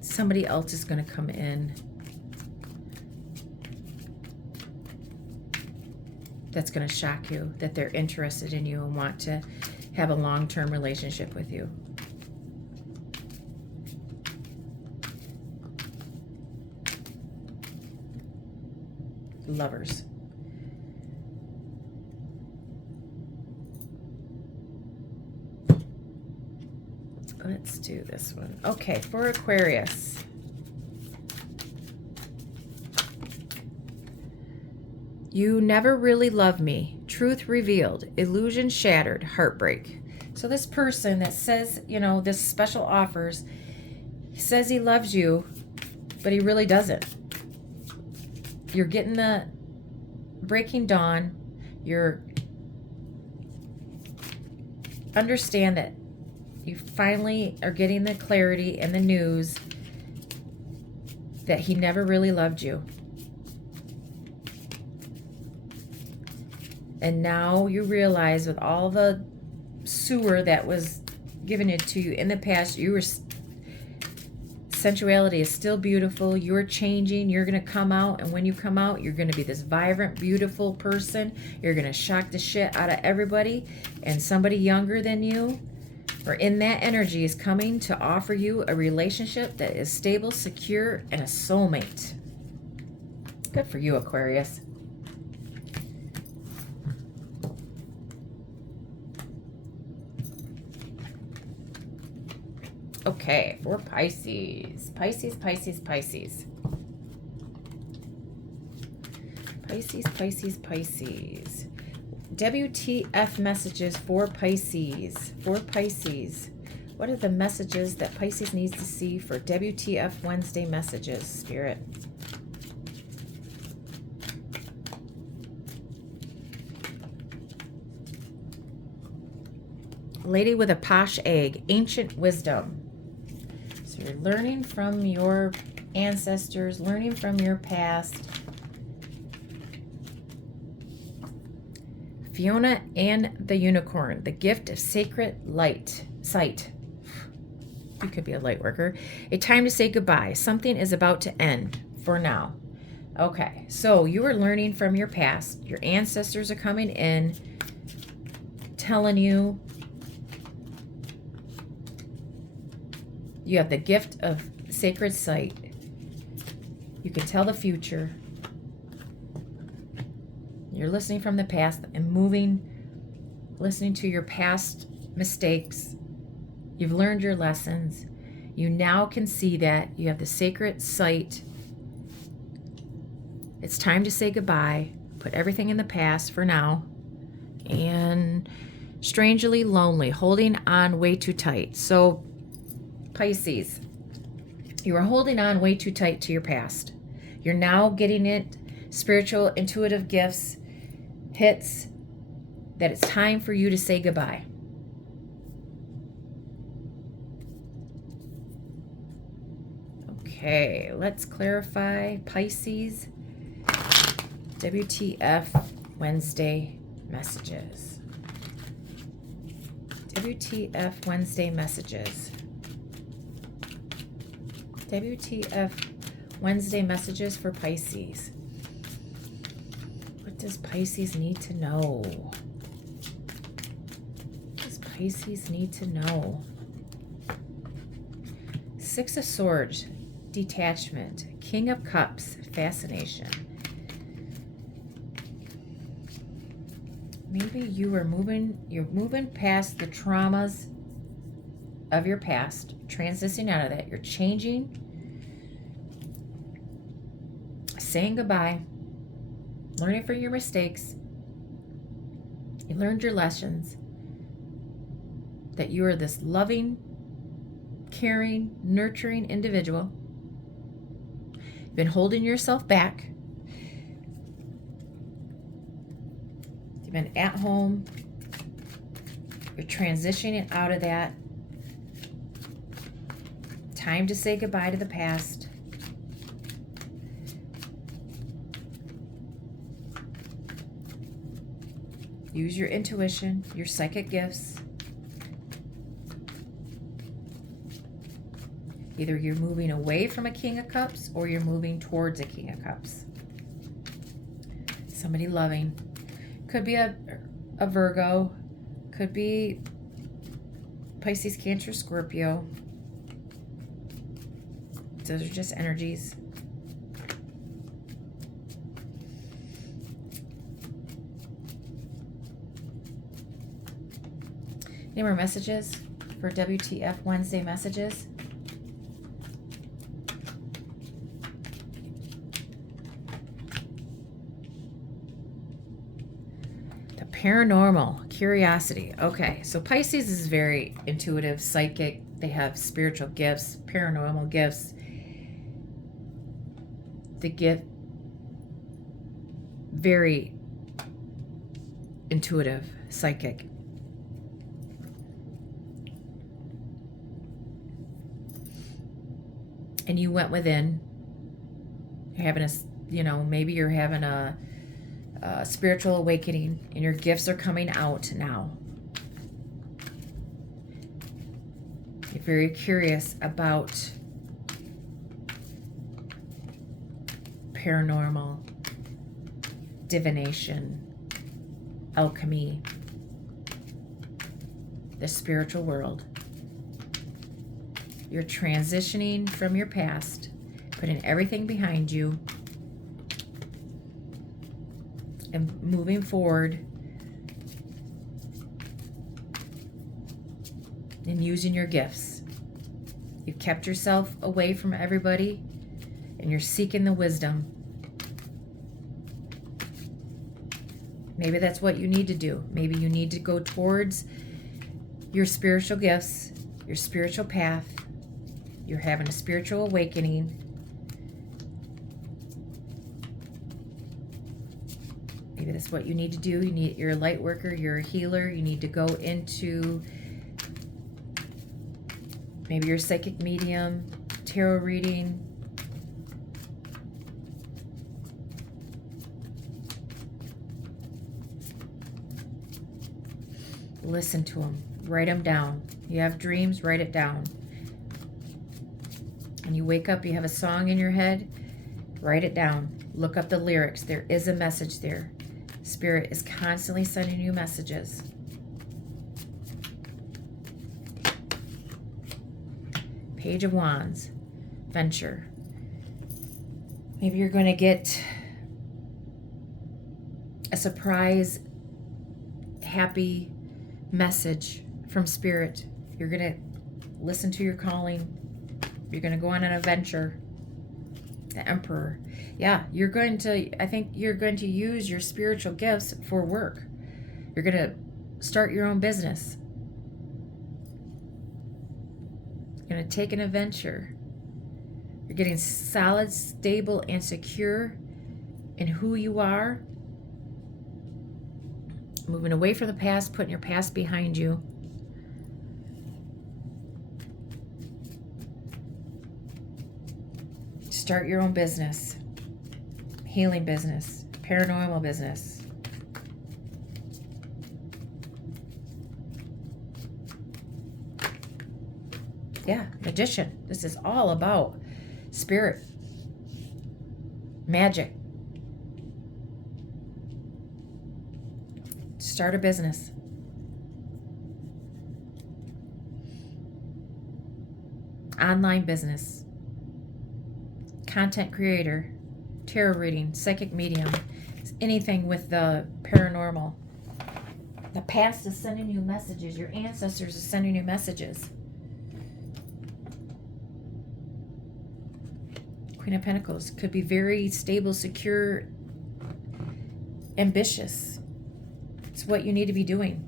Somebody else is going to come in that's going to shock you, that they're interested in you and want to have a long-term relationship with you. Lovers. Let's do this one. Okay, for Aquarius. You never really loved me. Truth revealed. Illusion shattered. Heartbreak. So this person that says, you know, this special offers, he says he loves you, but he really doesn't. You're getting the breaking dawn. You're understand that you finally are getting the clarity and the news that he never really loved you. And now you realize with all the sewer that was given it to you in the past, you were sensuality is still beautiful. You're changing. You're going to come out. And when you come out, you're going to be this vibrant, beautiful person. You're going to shock the shit out of everybody. And somebody younger than you or in that energy is coming to offer you a relationship that is stable, secure, and a soulmate. Good for you, Aquarius. Okay, for Pisces. Pisces, Pisces, Pisces. Pisces, Pisces, Pisces. WTF messages for Pisces. For Pisces. What are the messages that Pisces needs to see for WTF Wednesday messages, Spirit? Lady with a posh egg. Ancient wisdom. So you're learning from your ancestors, learning from your past. Fiona and the Unicorn, the gift of sacred sight. You could be a light worker. A time to say goodbye. Something is about to end for now. Okay, so you are learning from your past. Your ancestors are coming in, telling you you have the gift of sacred sight. You can tell the future. You're listening from the past and listening to your past mistakes. You've learned your lessons. You now can see that you have the sacred sight. It's time to say goodbye. Put everything in the past for now. And strangely lonely, holding on way too tight. So Pisces, you are holding on way too tight to your past. You're now getting it, spiritual, intuitive gifts, hits, that it's time for you to say goodbye. Okay, let's clarify Pisces. WTF Wednesday messages. WTF Wednesday messages. WTF Wednesday messages for Pisces. What does Pisces need to know? What does Pisces need to know? Six of Swords, detachment. King of Cups, fascination. Maybe you're moving past the traumas of your past, transitioning out of that. You're changing, saying goodbye, learning from your mistakes. You learned your lessons, that you are this loving, caring, nurturing individual. You've been holding yourself back. You've been at home. You're transitioning out of that. Time to say goodbye to the past. Use your intuition, your psychic gifts. Either you're moving away from a King of Cups or you're moving towards a King of Cups. Somebody loving. Could be a Virgo. Could be Pisces, Cancer, Scorpio. Those are just energies. Any more messages for WTF Wednesday messages? The paranormal, curiosity. Okay, so Pisces is very intuitive, psychic. They have spiritual gifts, paranormal gifts. The gift, very intuitive, psychic. And you went within. You're having maybe you're having a spiritual awakening, and your gifts are coming out now. You're very curious about paranormal, divination, alchemy, the spiritual world. You're transitioning from your past, putting everything behind you, and moving forward and using your gifts. You've kept yourself away from everybody, and you're seeking the wisdom. Maybe that's what you need to do. Maybe you need to go towards your spiritual gifts, your spiritual path. You're having a spiritual awakening. Maybe that's what you need to do. You're a light worker, you're a healer. You need to go into, maybe you're a psychic medium, tarot reading. Listen to them. Write them down. You have dreams, write it down. When you wake up, you have a song in your head, write it down. Look up the lyrics. There is a message there. Spirit is constantly sending you messages. Page of Wands, venture. Maybe you're going to get a surprise, happy message from Spirit. You're going to listen to your calling. You're going to go on an adventure. The Emperor. Yeah, I think you're going to use your spiritual gifts for work. You're going to start your own business. You're going to take an adventure. You're getting solid, stable, and secure in who you are. Moving away from the past, putting your past behind you. Start your own business. Healing business. Paranormal business. Yeah, magician. This is all about spirit. Magic. Start a business. Online business. Content creator. Tarot reading. Psychic medium. Anything with the paranormal. The past is sending you messages. Your ancestors are sending you messages. Queen of Pentacles. Could be very stable, secure, ambitious. It's what you need to be doing.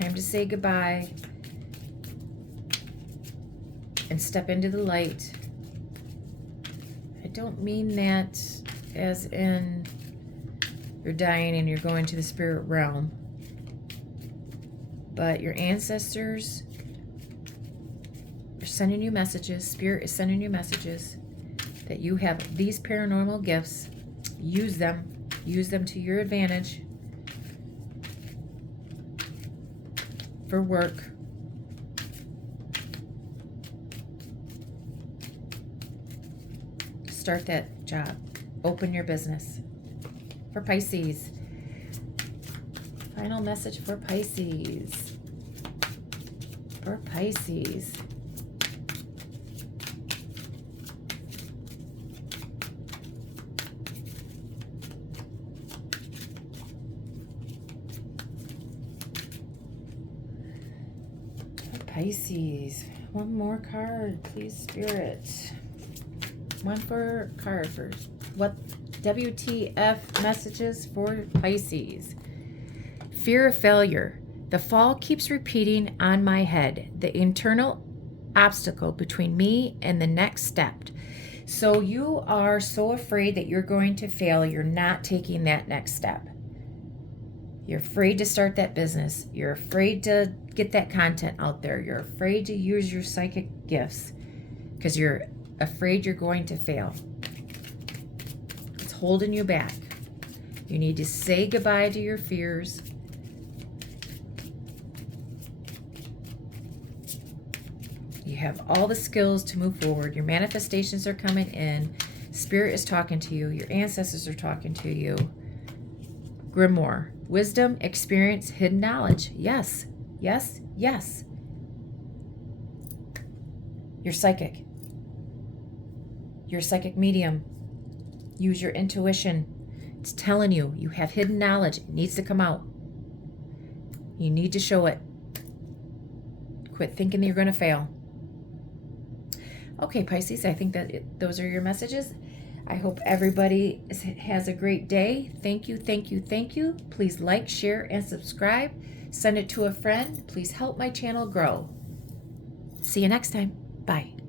Time to say goodbye and step into the light. I don't mean that as in you're dying and you're going to the spirit realm. But your ancestors are sending you messages. Spirit is sending you messages that you have these paranormal gifts. Use them. Use them to your advantage for work. Start that job. Open your business. For Pisces. Final message for Pisces. For Pisces. Pisces. One more card, please, Spirit. One for card for what WTF messages for Pisces. Fear of failure. The fall keeps repeating on my head. The internal obstacle between me and the next step. So you are so afraid that you're going to fail. You're not taking that next step. You're afraid to start that business. You're afraid to get that content out there. You're afraid to use your psychic gifts because you're afraid you're going to fail. It's holding you back. You need to say goodbye to your fears. You have all the skills to move forward. Your manifestations are coming in. Spirit is talking to you. Your ancestors are talking to you. Grimoire. Wisdom, experience, hidden knowledge. Yes, yes, yes. You're psychic. You're a psychic medium. Use your intuition. It's telling you. You have hidden knowledge. It needs to come out. You need to show it. Quit thinking that you're going to fail. Okay, Pisces, I think that those are your messages. I hope everybody has a great day. Thank you, thank you, thank you. Please like, share, and subscribe. Send it to a friend. Please help my channel grow. See you next time. Bye.